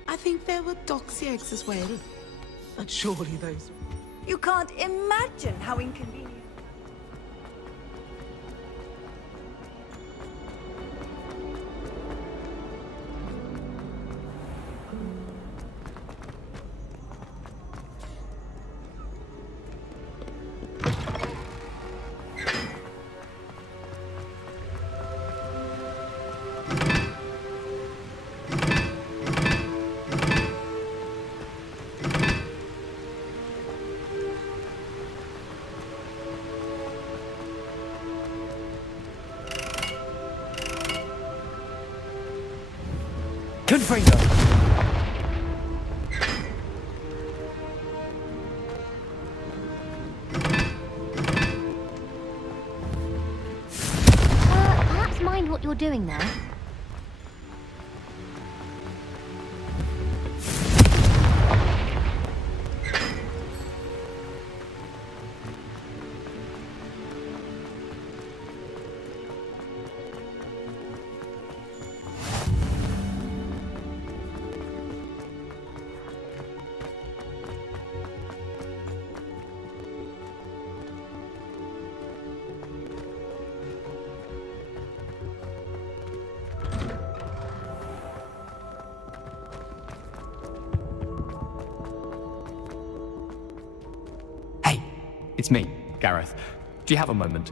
I think there were doxy eggs as well. But surely those... You can't imagine how inconvenient. Confringo! Perhaps mind what you're doing there. It's me, Gareth. Do you have a moment?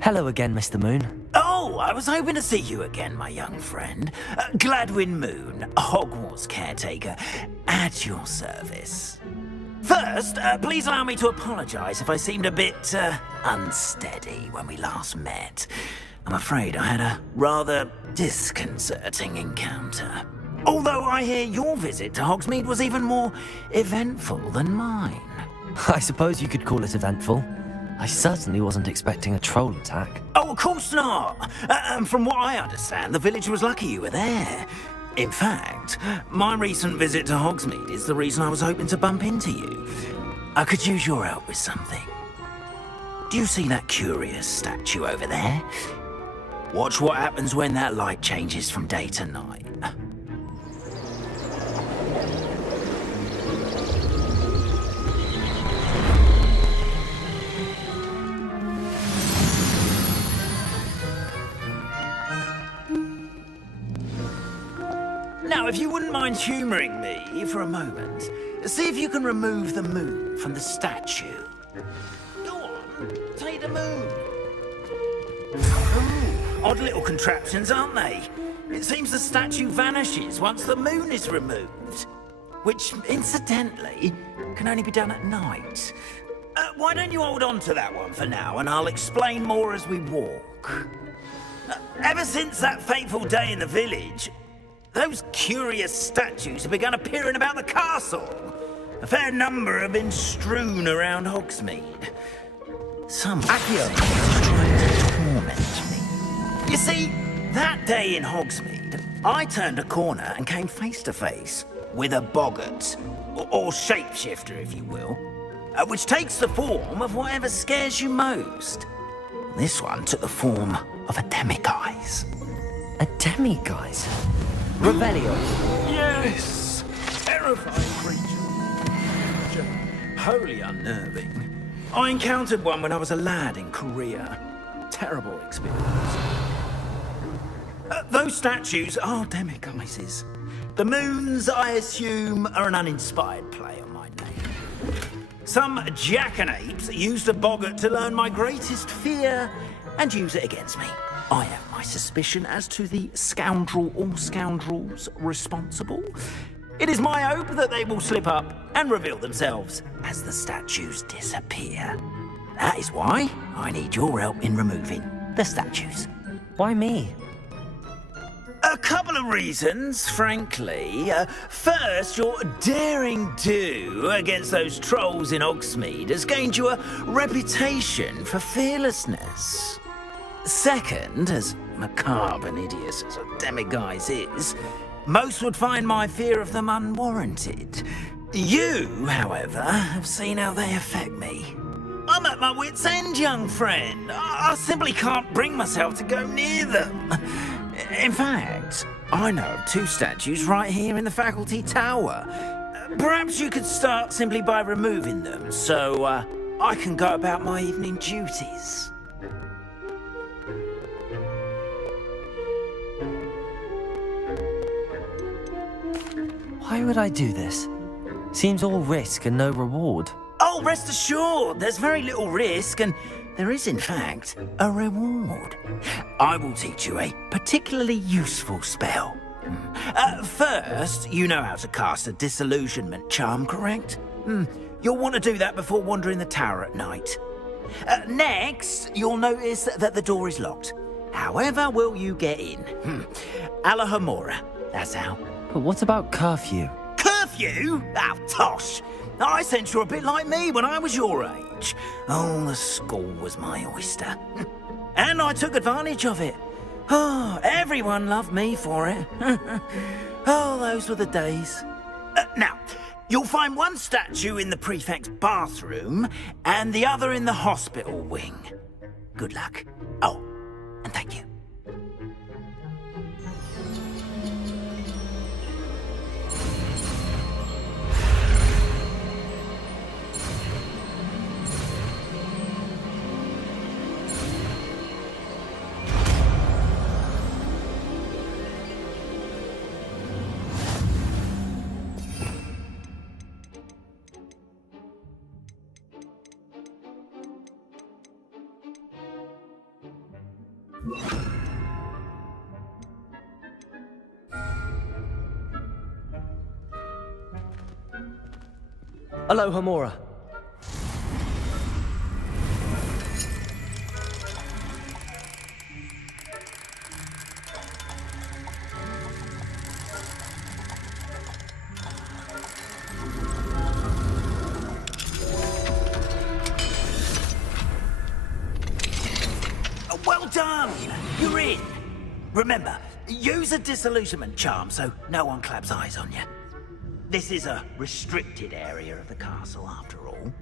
Hello again, Mr. Moon. Oh, I was hoping to see you again, my young friend. Gladwin Moon, Hogwarts caretaker, at your service. First, please allow me to apologize if I seemed a bit unsteady when we last met. I'm afraid I had a rather disconcerting encounter. Although I hear your visit to Hogsmeade was even more eventful than mine. I suppose you could call it eventful. I certainly wasn't expecting a troll attack. Oh, of course not. From what I understand, the village was lucky you were there. In fact, my recent visit to Hogsmeade is the reason I was hoping to bump into you. I could use your help with something. Do you see that curious statue over there? Watch what happens when that light changes from day to night. Now, if you wouldn't mind humouring me for a moment, see if you can remove the moon from the statue. Go on, take the moon. Ooh, odd little contraptions, aren't they? It seems the statue vanishes once the moon is removed. Which, incidentally, can only be done at night. Why don't you hold on to that one for now, and I'll explain more as we walk. Ever since that fateful day in the village, those curious statues have begun appearing about the castle. A fair number have been strewn around Hogsmeade. Some Accio trying to torment me. You see, that day in Hogsmeade, I turned a corner and came face to face with a boggart, or shapeshifter, if you will, which takes the form of whatever scares you most. This one took the form of a demiguise. A demiguise? Revelio. Yes! Terrifying creature. Wholly unnerving. I encountered one when I was a lad in Korea. Terrible experience. Those statues are demiguises. The moons, I assume, are an uninspired play on my name. Some jackanapes used a boggart to learn my greatest fear and use it against me. I have my suspicion as to the scoundrel or scoundrels responsible. It is my hope that they will slip up and reveal themselves as the statues disappear. That is why I need your help in removing the statues. Why me? A couple of reasons, frankly. First, your daring do against those trolls in Hogsmeade has gained you a reputation for fearlessness. Second, as macabre and hideous as a demiguise is, most would find my fear of them unwarranted. You, however, have seen how they affect me. I'm at my wit's end, young friend. I simply can't bring myself to go near them. In fact, I know of two statues right here in the faculty tower. Perhaps you could start simply by removing them, so I can go about my evening duties. Why would I do this? Seems all risk and no reward. Oh, rest assured, there's very little risk, and there is, in fact, a reward. I will teach you a particularly useful spell. First, you know how to cast a disillusionment charm, correct? You'll want to do that before wandering the tower at night. Next, you'll notice that the door is locked. However will you get in? Alahomora, that's how. But what about curfew? Curfew? Oh, tosh. I sense you're a bit like me when I was your age. Oh, the school was my oyster. And I took advantage of it. Oh, everyone loved me for it. Oh, those were the days. Now, you'll find one statue in the prefect's bathroom and the other in the hospital wing. Good luck. Oh, and thank you. Aloha Mora. Well done! You're in! Remember, use a disillusionment charm so no one claps eyes on you. This is a restricted area of the castle, after all.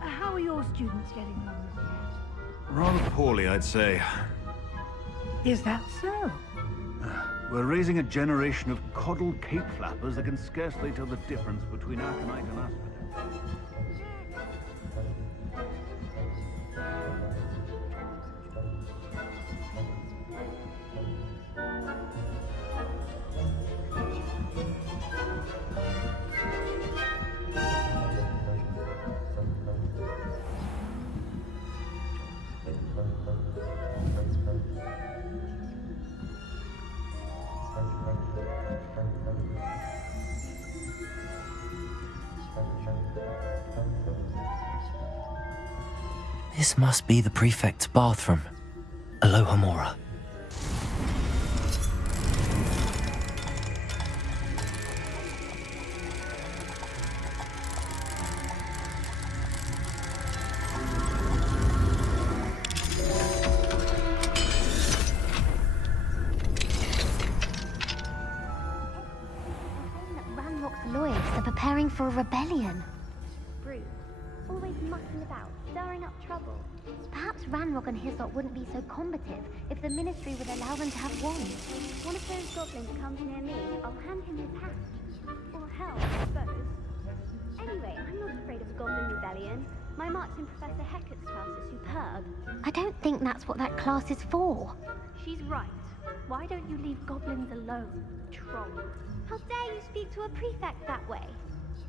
How are your students getting on? Rather poorly, I'd say. Is that so? We're raising a generation of coddled cape flappers that can scarcely tell the difference between aconite and aspirin. This must be the prefect's bathroom. Aloha Mora. Ranrock's lawyers are preparing for a rebellion. Rude. Always mucking about, stirring up trouble. Perhaps Ranrock and his lot wouldn't be so combative if the Ministry would allow them to have wands. One of those goblins comes near me, I'll hand him his hat. Or hell, I suppose. Anyway, I'm not afraid of a goblin rebellion. My marks in Professor Hecat's class are superb. I don't think that's what that class is for. She's right. Why don't you leave goblins alone, troll? How dare you speak to a prefect that way?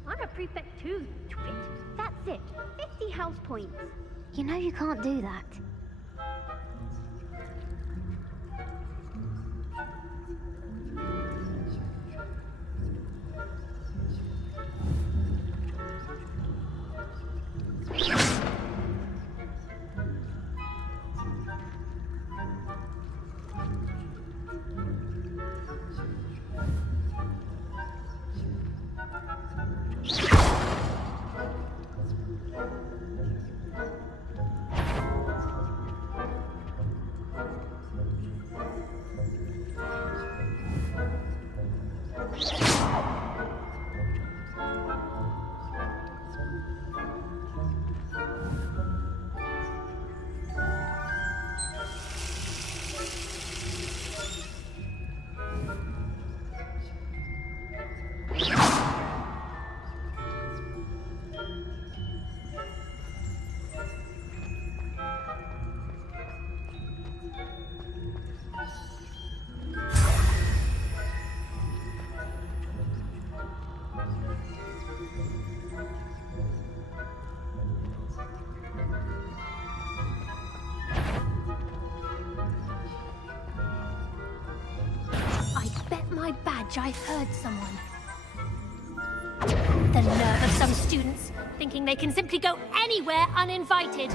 I'm a prefect too, twit. That's it. 50 house points. You know you can't do that. My badge, I've heard someone. The nerve of some students, thinking they can simply go anywhere uninvited.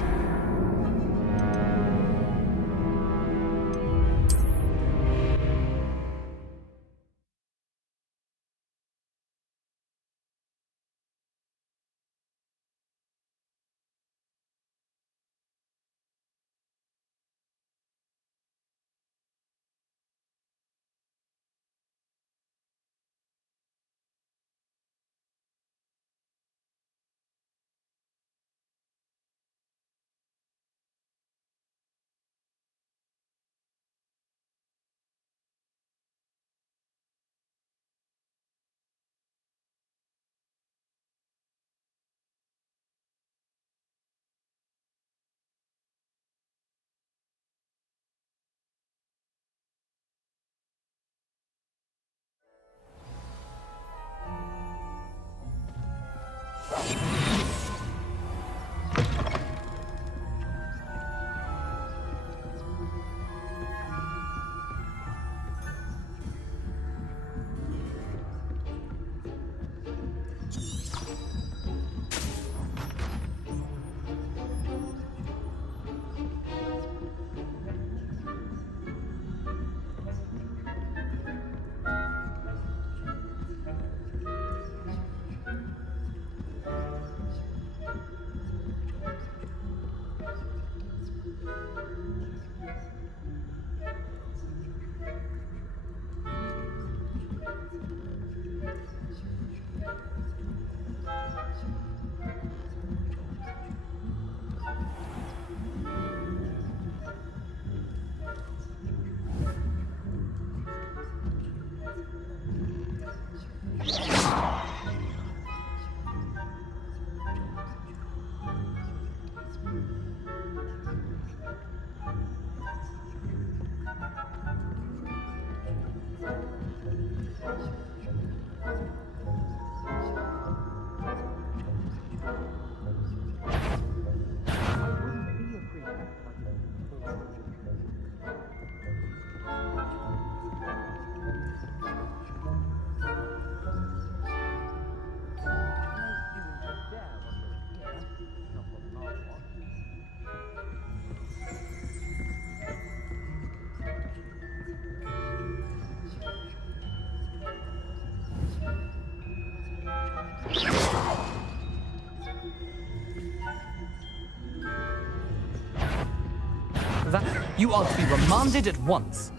You are to be remanded at once.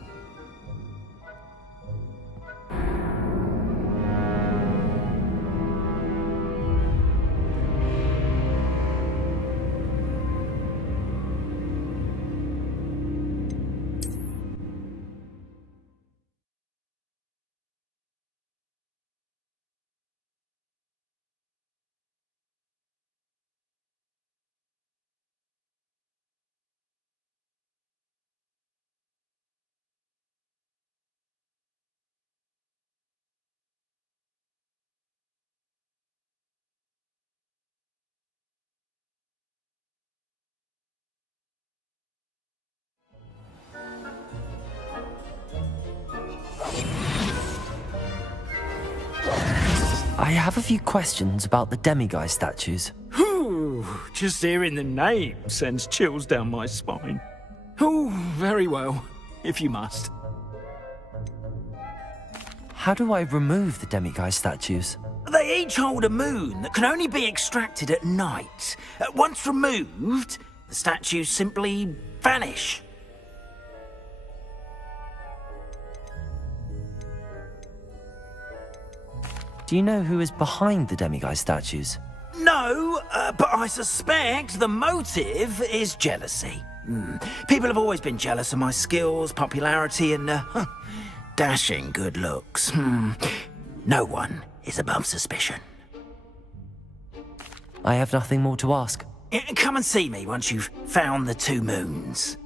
I have a few questions about the demiguise statues. Whew, just hearing the name sends chills down my spine. Oh, very well, if you must. How do I remove the demiguise statues? They each hold a moon that can only be extracted at night. Once removed, the statues simply vanish. Do you know who is behind the demiguise statues? No, but I suspect the motive is jealousy. People have always been jealous of my skills, popularity, and dashing good looks. No one is above suspicion. I have nothing more to ask. Come and see me once you've found the 2 moons.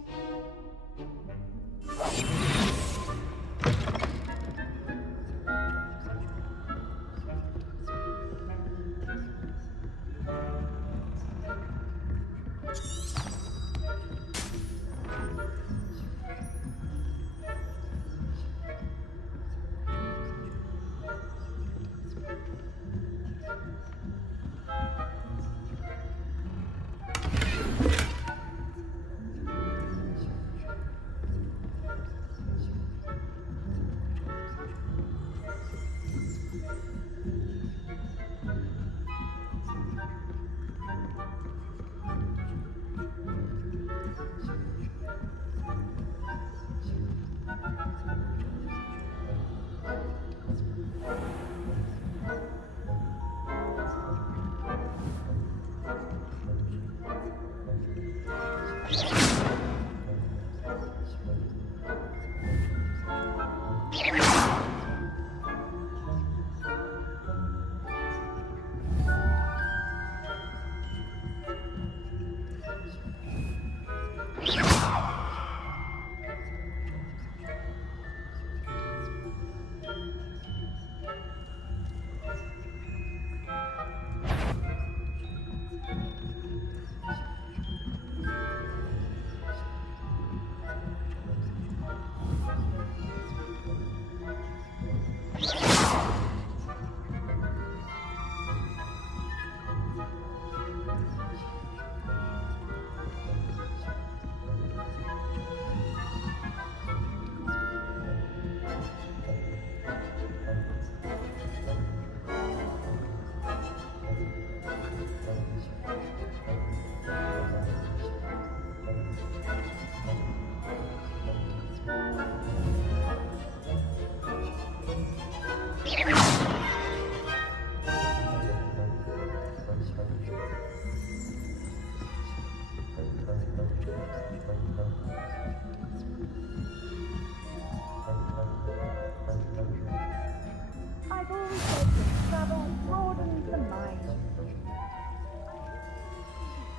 I've always said that travel broadens the mind.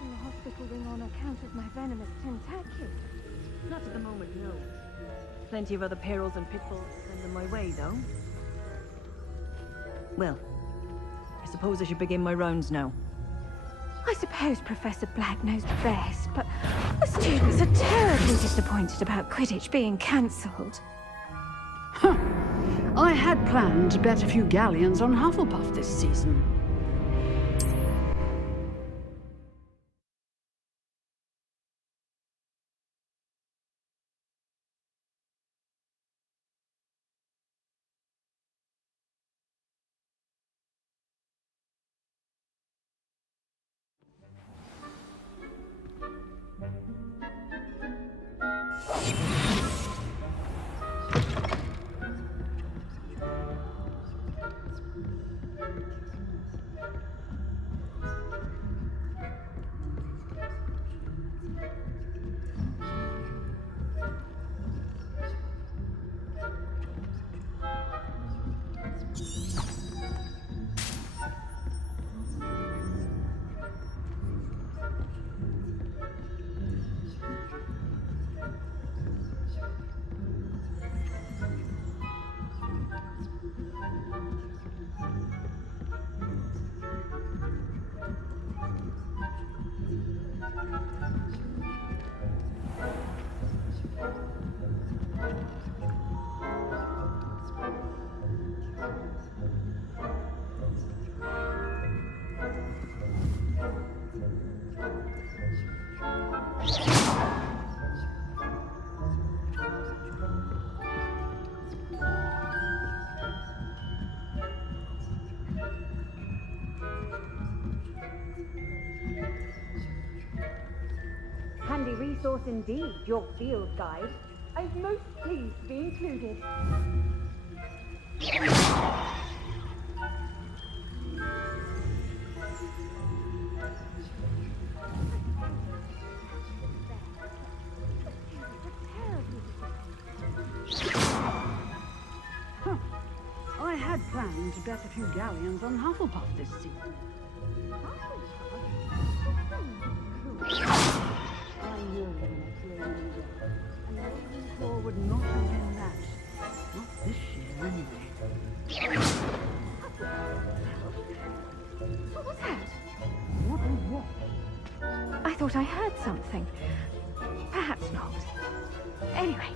In the hospital ring on account of my venomous tentacle. Not at the moment, no. Plenty of other perils and pitfalls send them my way, though. Well, I suppose I should begin my rounds now. I suppose Professor Black knows best, but the students are terribly disappointed about Quidditch being cancelled. I had planned to bet a few galleons on Hufflepuff this season. Handy resource indeed, your field guide. I'm most pleased to be included. I had planned to bet a few galleons on Hufflepuff this season. I knew the next lady would, and Ravenclaw would not have been that. Not this year, anyway. What was that? What was what? I thought I heard something. Perhaps not. Anyway,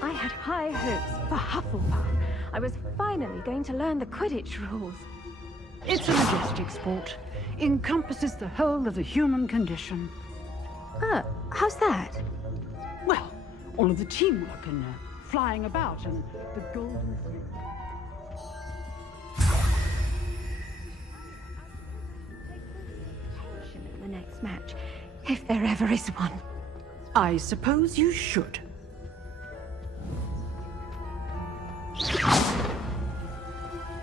I had high hopes for Hufflepuff. I was finally going to learn the Quidditch rules. It's a majestic sport. Encompasses the whole of the human condition. How's that? Well, all of the teamwork and flying about and the golden thread. In the next match, if there ever is one. I suppose you should.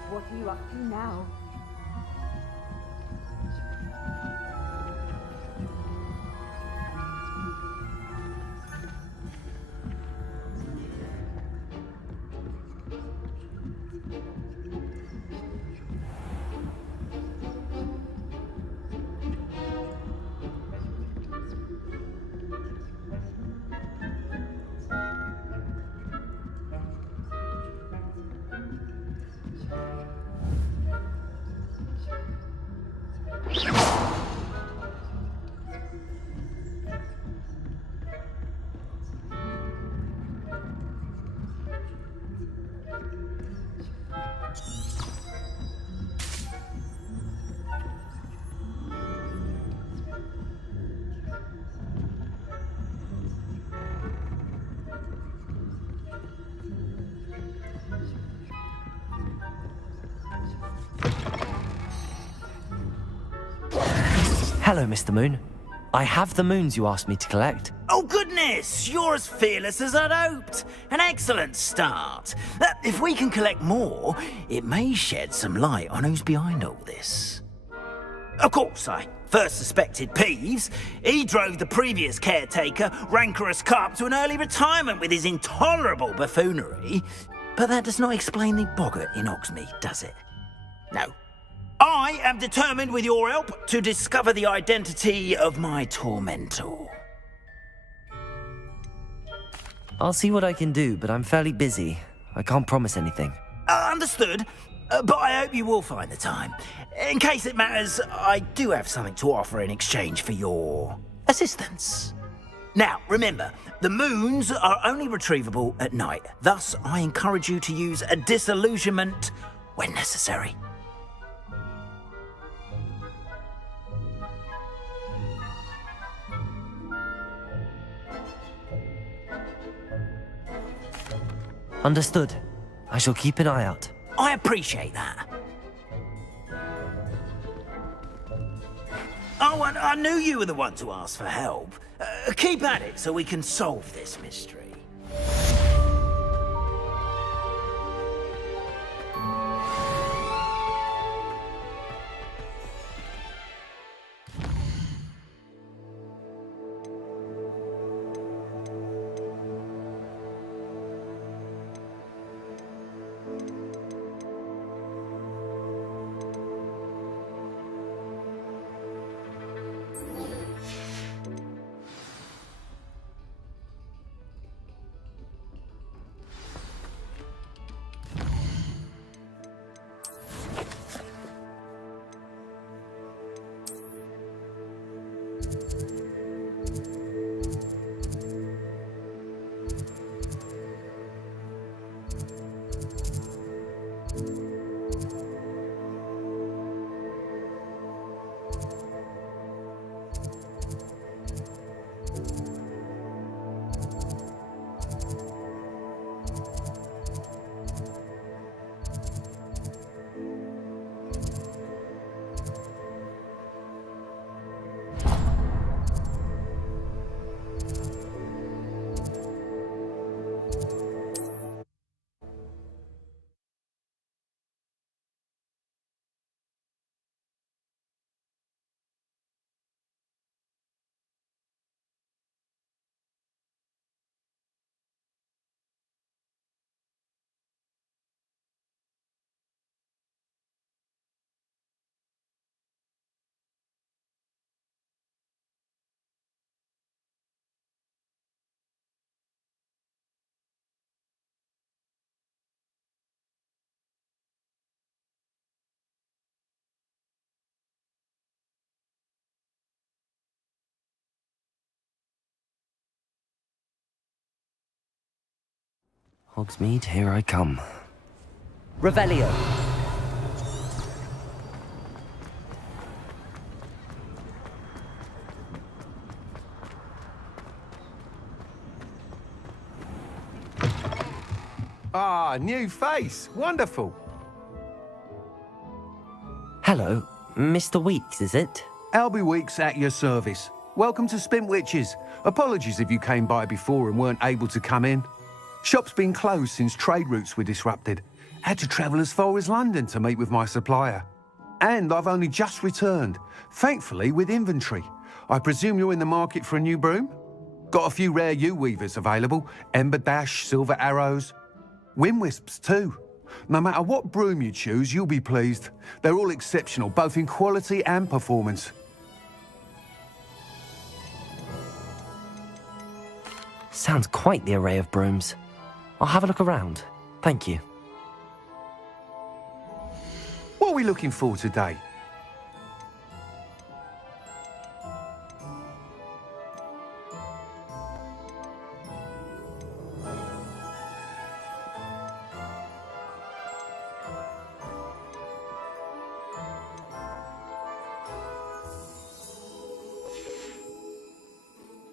What are you up to now? Hello, Mr. Moon. I have the moons you asked me to collect. Oh, goodness! You're as fearless as I'd hoped. An excellent start. If we can collect more, it may shed some light on who's behind all this. Of course, I first suspected Peeves. He drove the previous caretaker, Rancorous Carp, to an early retirement with his intolerable buffoonery. But that does not explain the boggart in Hogsmeade, does it? No. I am determined, with your help, to discover the identity of my tormentor. I'll see what I can do, but I'm fairly busy. I can't promise anything. Understood. But I hope you will find the time. In case it matters, I do have something to offer in exchange for your assistance. Now, remember, the moons are only retrievable at night. Thus, I encourage you to use a disillusionment when necessary. Understood. I shall keep an eye out. I appreciate that. Oh, and I knew you were the one to ask for help. Keep at it so we can solve this mystery. Hogsmeade, here I come. Revelio! Ah, new face. Wonderful. Hello, Mr. Weeks, is it? Albie Weeks at your service. Welcome to Spintwitches. Apologies if you came by before and weren't able to come in. Shop's been closed since trade routes were disrupted. Had to travel as far as London to meet with my supplier. And I've only just returned, thankfully with inventory. I presume you're in the market for a new broom? Got a few rare U-weavers available, Ember Dash, Silver Arrows, Wind Wisps too. No matter what broom you choose, you'll be pleased. They're all exceptional, both in quality and performance. Sounds quite the array of brooms. I'll have a look around. Thank you. What are we looking for today?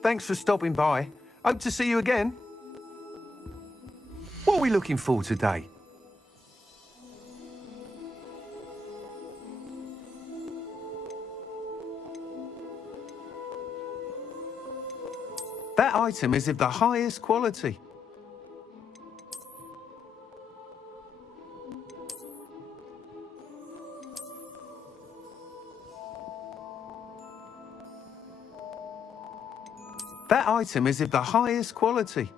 Thanks for stopping by. Hope to see you again. What are we looking for today? That item is of the highest quality. That item is of the highest quality.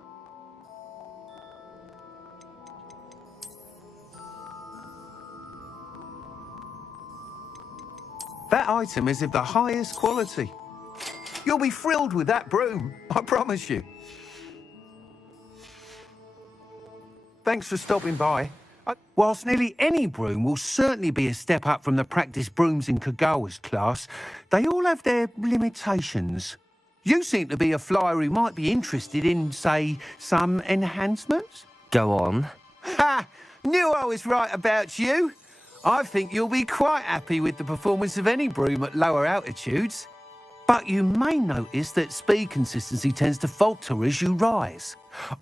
That item is of the highest quality. You'll be thrilled with that broom, I promise you. Thanks for stopping by. Whilst nearly any broom will certainly be a step up from the practice brooms in Kagawa's class, they all have their limitations. You seem to be a flyer who might be interested in, say, some enhancements? Go on. Ha! Knew I was right about you. I think you'll be quite happy with the performance of any broom at lower altitudes. But you may notice that speed consistency tends to falter as you rise.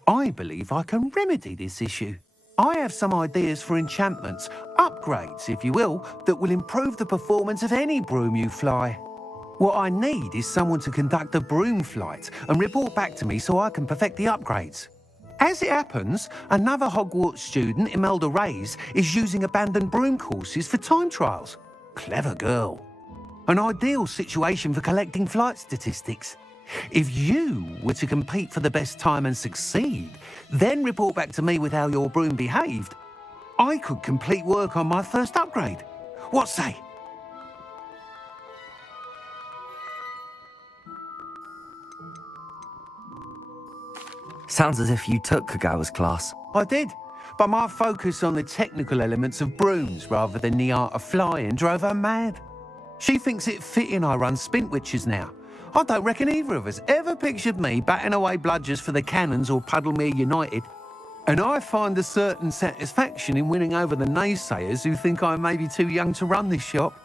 I believe I can remedy this issue. I have some ideas for enchantments, upgrades, if you will, that will improve the performance of any broom you fly. What I need is someone to conduct a broom flight and report back to me so I can perfect the upgrades. As it happens, another Hogwarts student, Imelda Reyes, is using abandoned broom courses for time trials. Clever girl. An ideal situation for collecting flight statistics. If you were to compete for the best time and succeed, then report back to me with how your broom behaved, I could complete work on my first upgrade. What say? Sounds as if you took Kagawa's class. I did, but my focus on the technical elements of brooms rather than the art of flying drove her mad. She thinks it fitting I run Spintwitches now. I don't reckon either of us ever pictured me batting away bludgers for the Cannons or Puddlemere United. And I find a certain satisfaction in winning over the naysayers who think I may be too young to run this shop.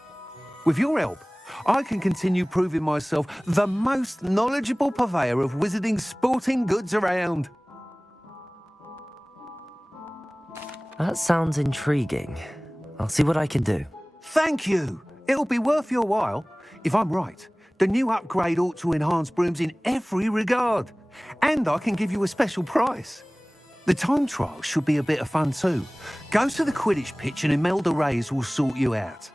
With your help, I can continue proving myself the most knowledgeable purveyor of wizarding sporting goods around. That sounds intriguing. I'll see what I can do. Thank you. It'll be worth your while. If I'm right, the new upgrade ought to enhance brooms in every regard. And I can give you a special price. The time trial should be a bit of fun too. Go to the Quidditch pitch and Imelda Reyes will sort you out.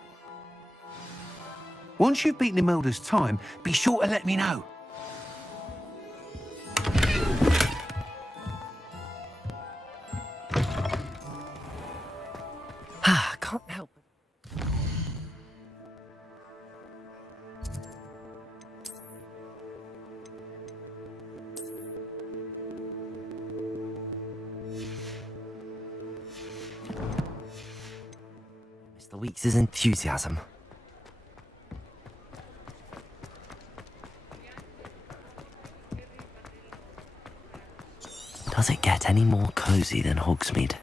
Once you've beaten Imelda's time, be sure to let me know. Can't help it. Mr. Weeks' enthusiasm. Does it get any more cozy than Hogsmeade?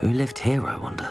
Who lived here, I wonder?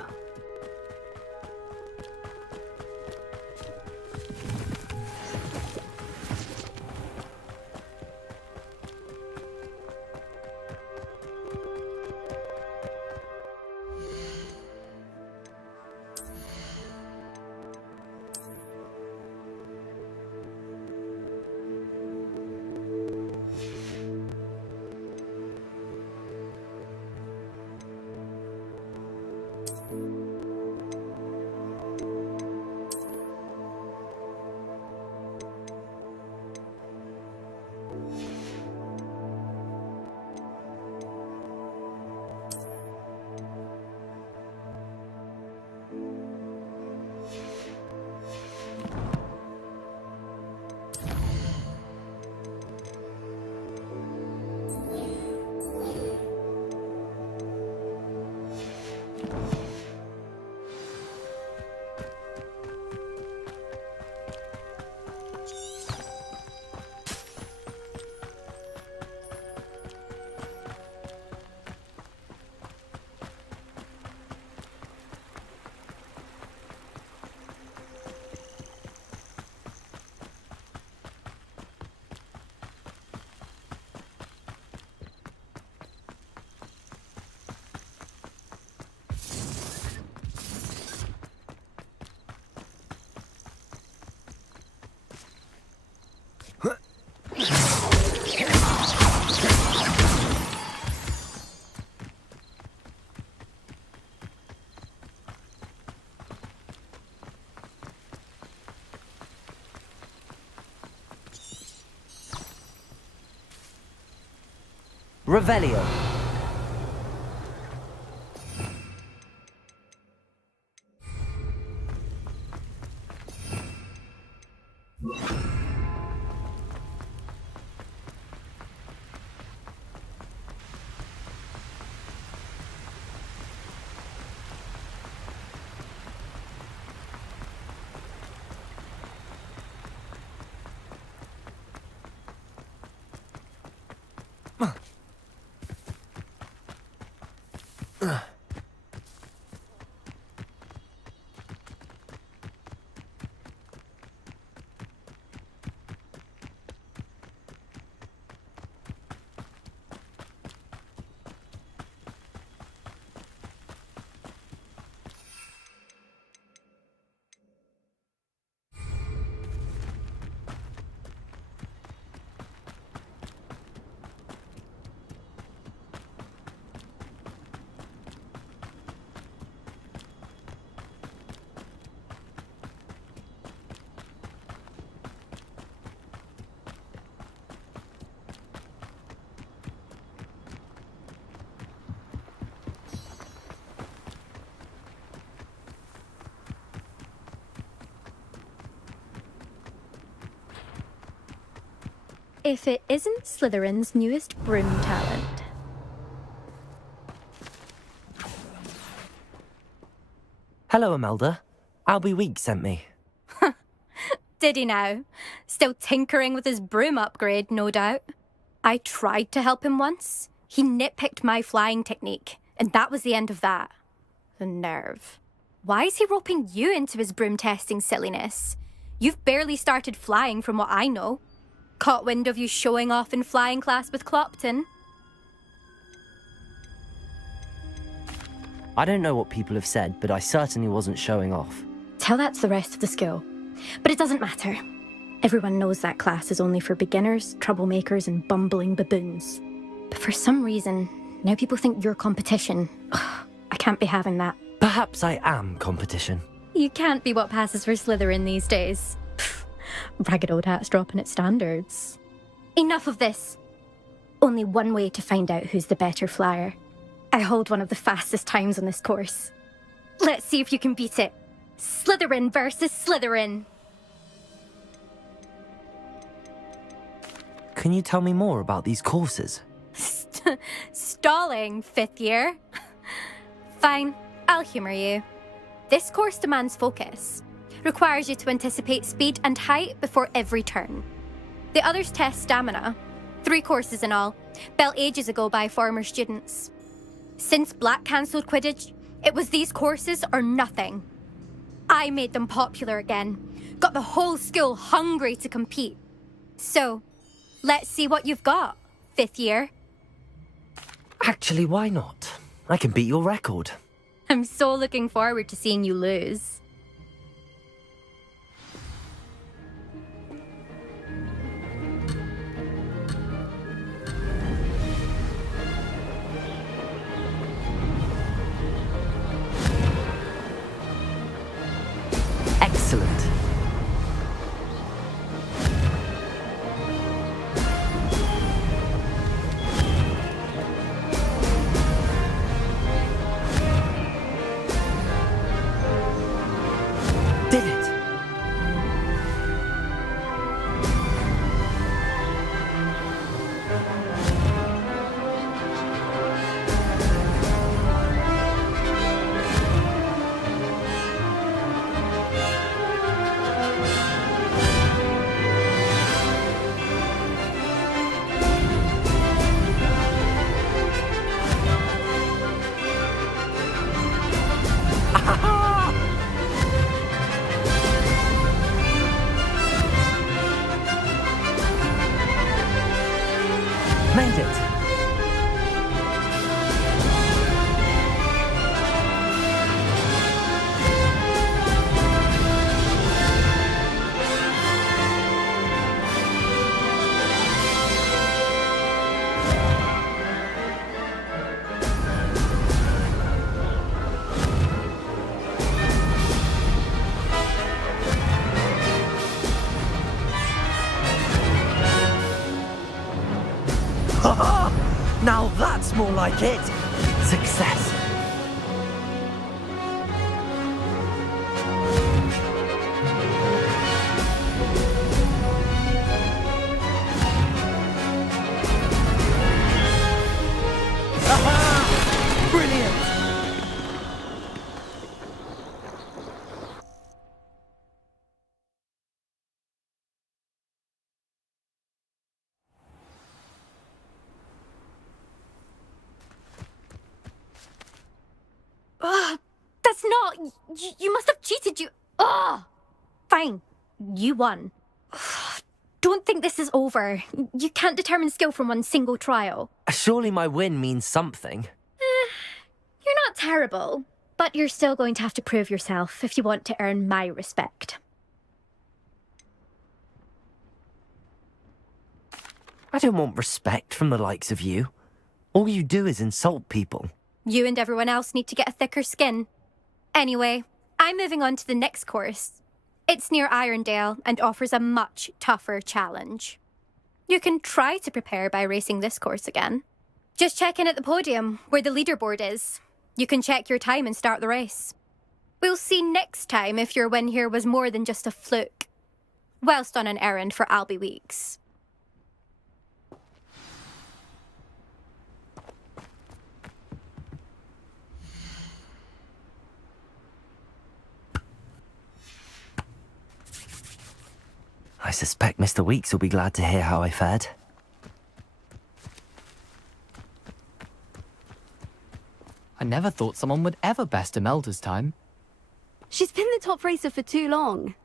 Revelio. If it isn't Slytherin's newest broom talent. Hello, Imelda. Albie Week sent me. Did he now? Still tinkering with his broom upgrade, no doubt. I tried to help him once. He nitpicked my flying technique, and that was the end of that. The nerve. Why is he roping you into his broom testing silliness? You've barely started flying from what I know. Caught wind of you showing off in flying class with Clopton. I don't know what people have said, but I certainly wasn't showing off. Tell that to the rest of the school. But it doesn't matter. Everyone knows that class is only for beginners, troublemakers, and bumbling baboons. But for some reason, now people think you're competition. Ugh, I can't be having that. Perhaps I am competition. You can't be what passes for Slytherin these days. Ragged old hat's dropping its standards. Enough of this. Only one way to find out who's the better flyer. I hold one of the fastest times on this course. Let's see if you can beat it. Slytherin versus Slytherin. Can you tell me more about these courses? Stalling, 5th year. Fine, I'll humour you. This course demands focus. Requires you to anticipate speed and height before every turn. The others test stamina. 3 courses in all, built ages ago by former students. Since Black cancelled Quidditch, it was these courses or nothing. I made them popular again, got the whole school hungry to compete. So, let's see what you've got, 5th year. Actually, why not? I can beat your record. I'm so looking forward to seeing you lose. Excellent. like it. Success. Brilliant! Ugh, that's not... You must have cheated, you... Ugh! Fine. You won. Ugh, don't think this is over. You can't determine skill from one single trial. Surely my win means something. You're not terrible, but you're still going to have to prove yourself if you want to earn my respect. I don't want respect from the likes of you. All you do is insult people. You and everyone else need to get a thicker skin. Anyway, I'm moving on to the next course. It's near Irondale and offers a much tougher challenge. You can try to prepare by racing this course again. Just check in at the podium, where the leaderboard is. You can check your time and start the race. We'll see next time if your win here was more than just a fluke. Whilst on an errand for Albie Weeks. I suspect Mr. Weeks will be glad to hear how I fared. I never thought someone would ever best Imelda's time. She's been the top racer for too long.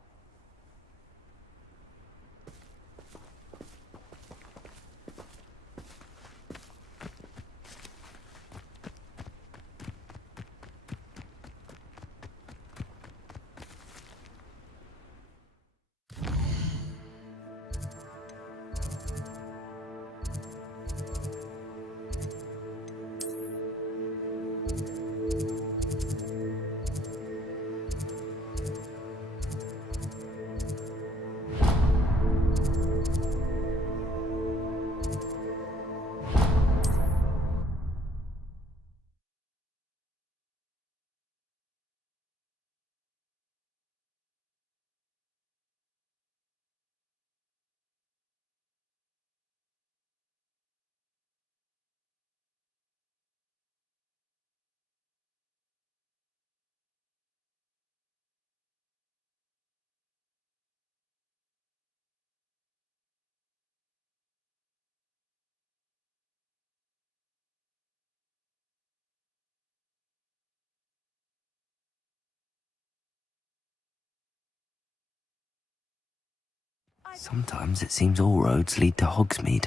Sometimes it seems all roads lead to Hogsmeade.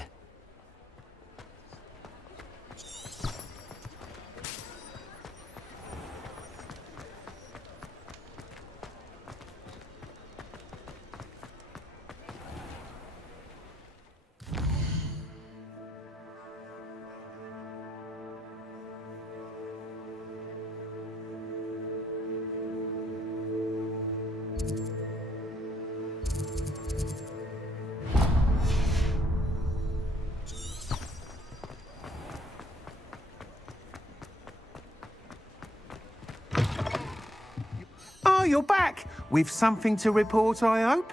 Oh, you're back! With something to report, I hope?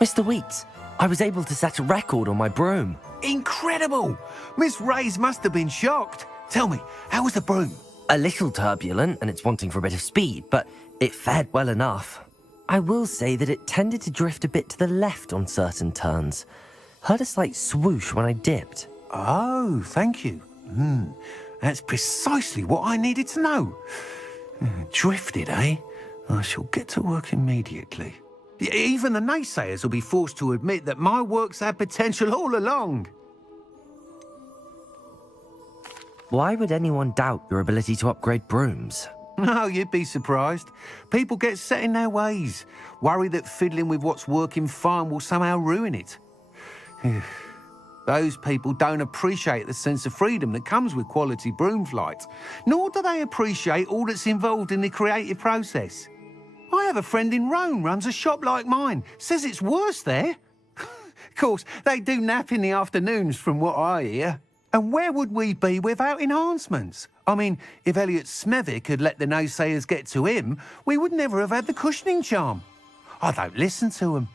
Mr. Weeks, I was able to set a record on my broom. Incredible! Miss Reyes must have been shocked. Tell me, how was the broom? A little turbulent, and it's wanting for a bit of speed, but it fared well enough. I will say that it tended to drift a bit to the left on certain turns. Heard a slight swoosh when I dipped. Oh, thank you. That's precisely what I needed to know. Drifted, eh? I shall get to work immediately. Even the naysayers will be forced to admit that my work's had potential all along. Why would anyone doubt your ability to upgrade brooms? No, you'd be surprised. People get set in their ways, worry that fiddling with what's working fine will somehow ruin it. Those people don't appreciate the sense of freedom that comes with quality broom flight, nor do they appreciate all that's involved in the creative process. I have a friend in Rome runs a shop like mine, says it's worse there. Of course, they do nap in the afternoons from what I hear. And where would we be without enhancements? I mean, if Elliot Smethwick had let the naysayers get to him, we would never have had the cushioning charm. I don't listen to them.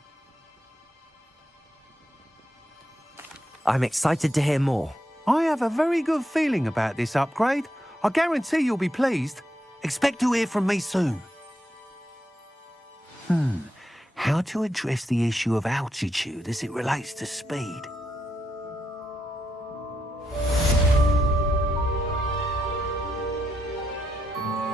I'm excited to hear more. I have a very good feeling about this upgrade. I guarantee you'll be pleased. Expect to hear from me soon. How to address the issue of altitude as it relates to speed?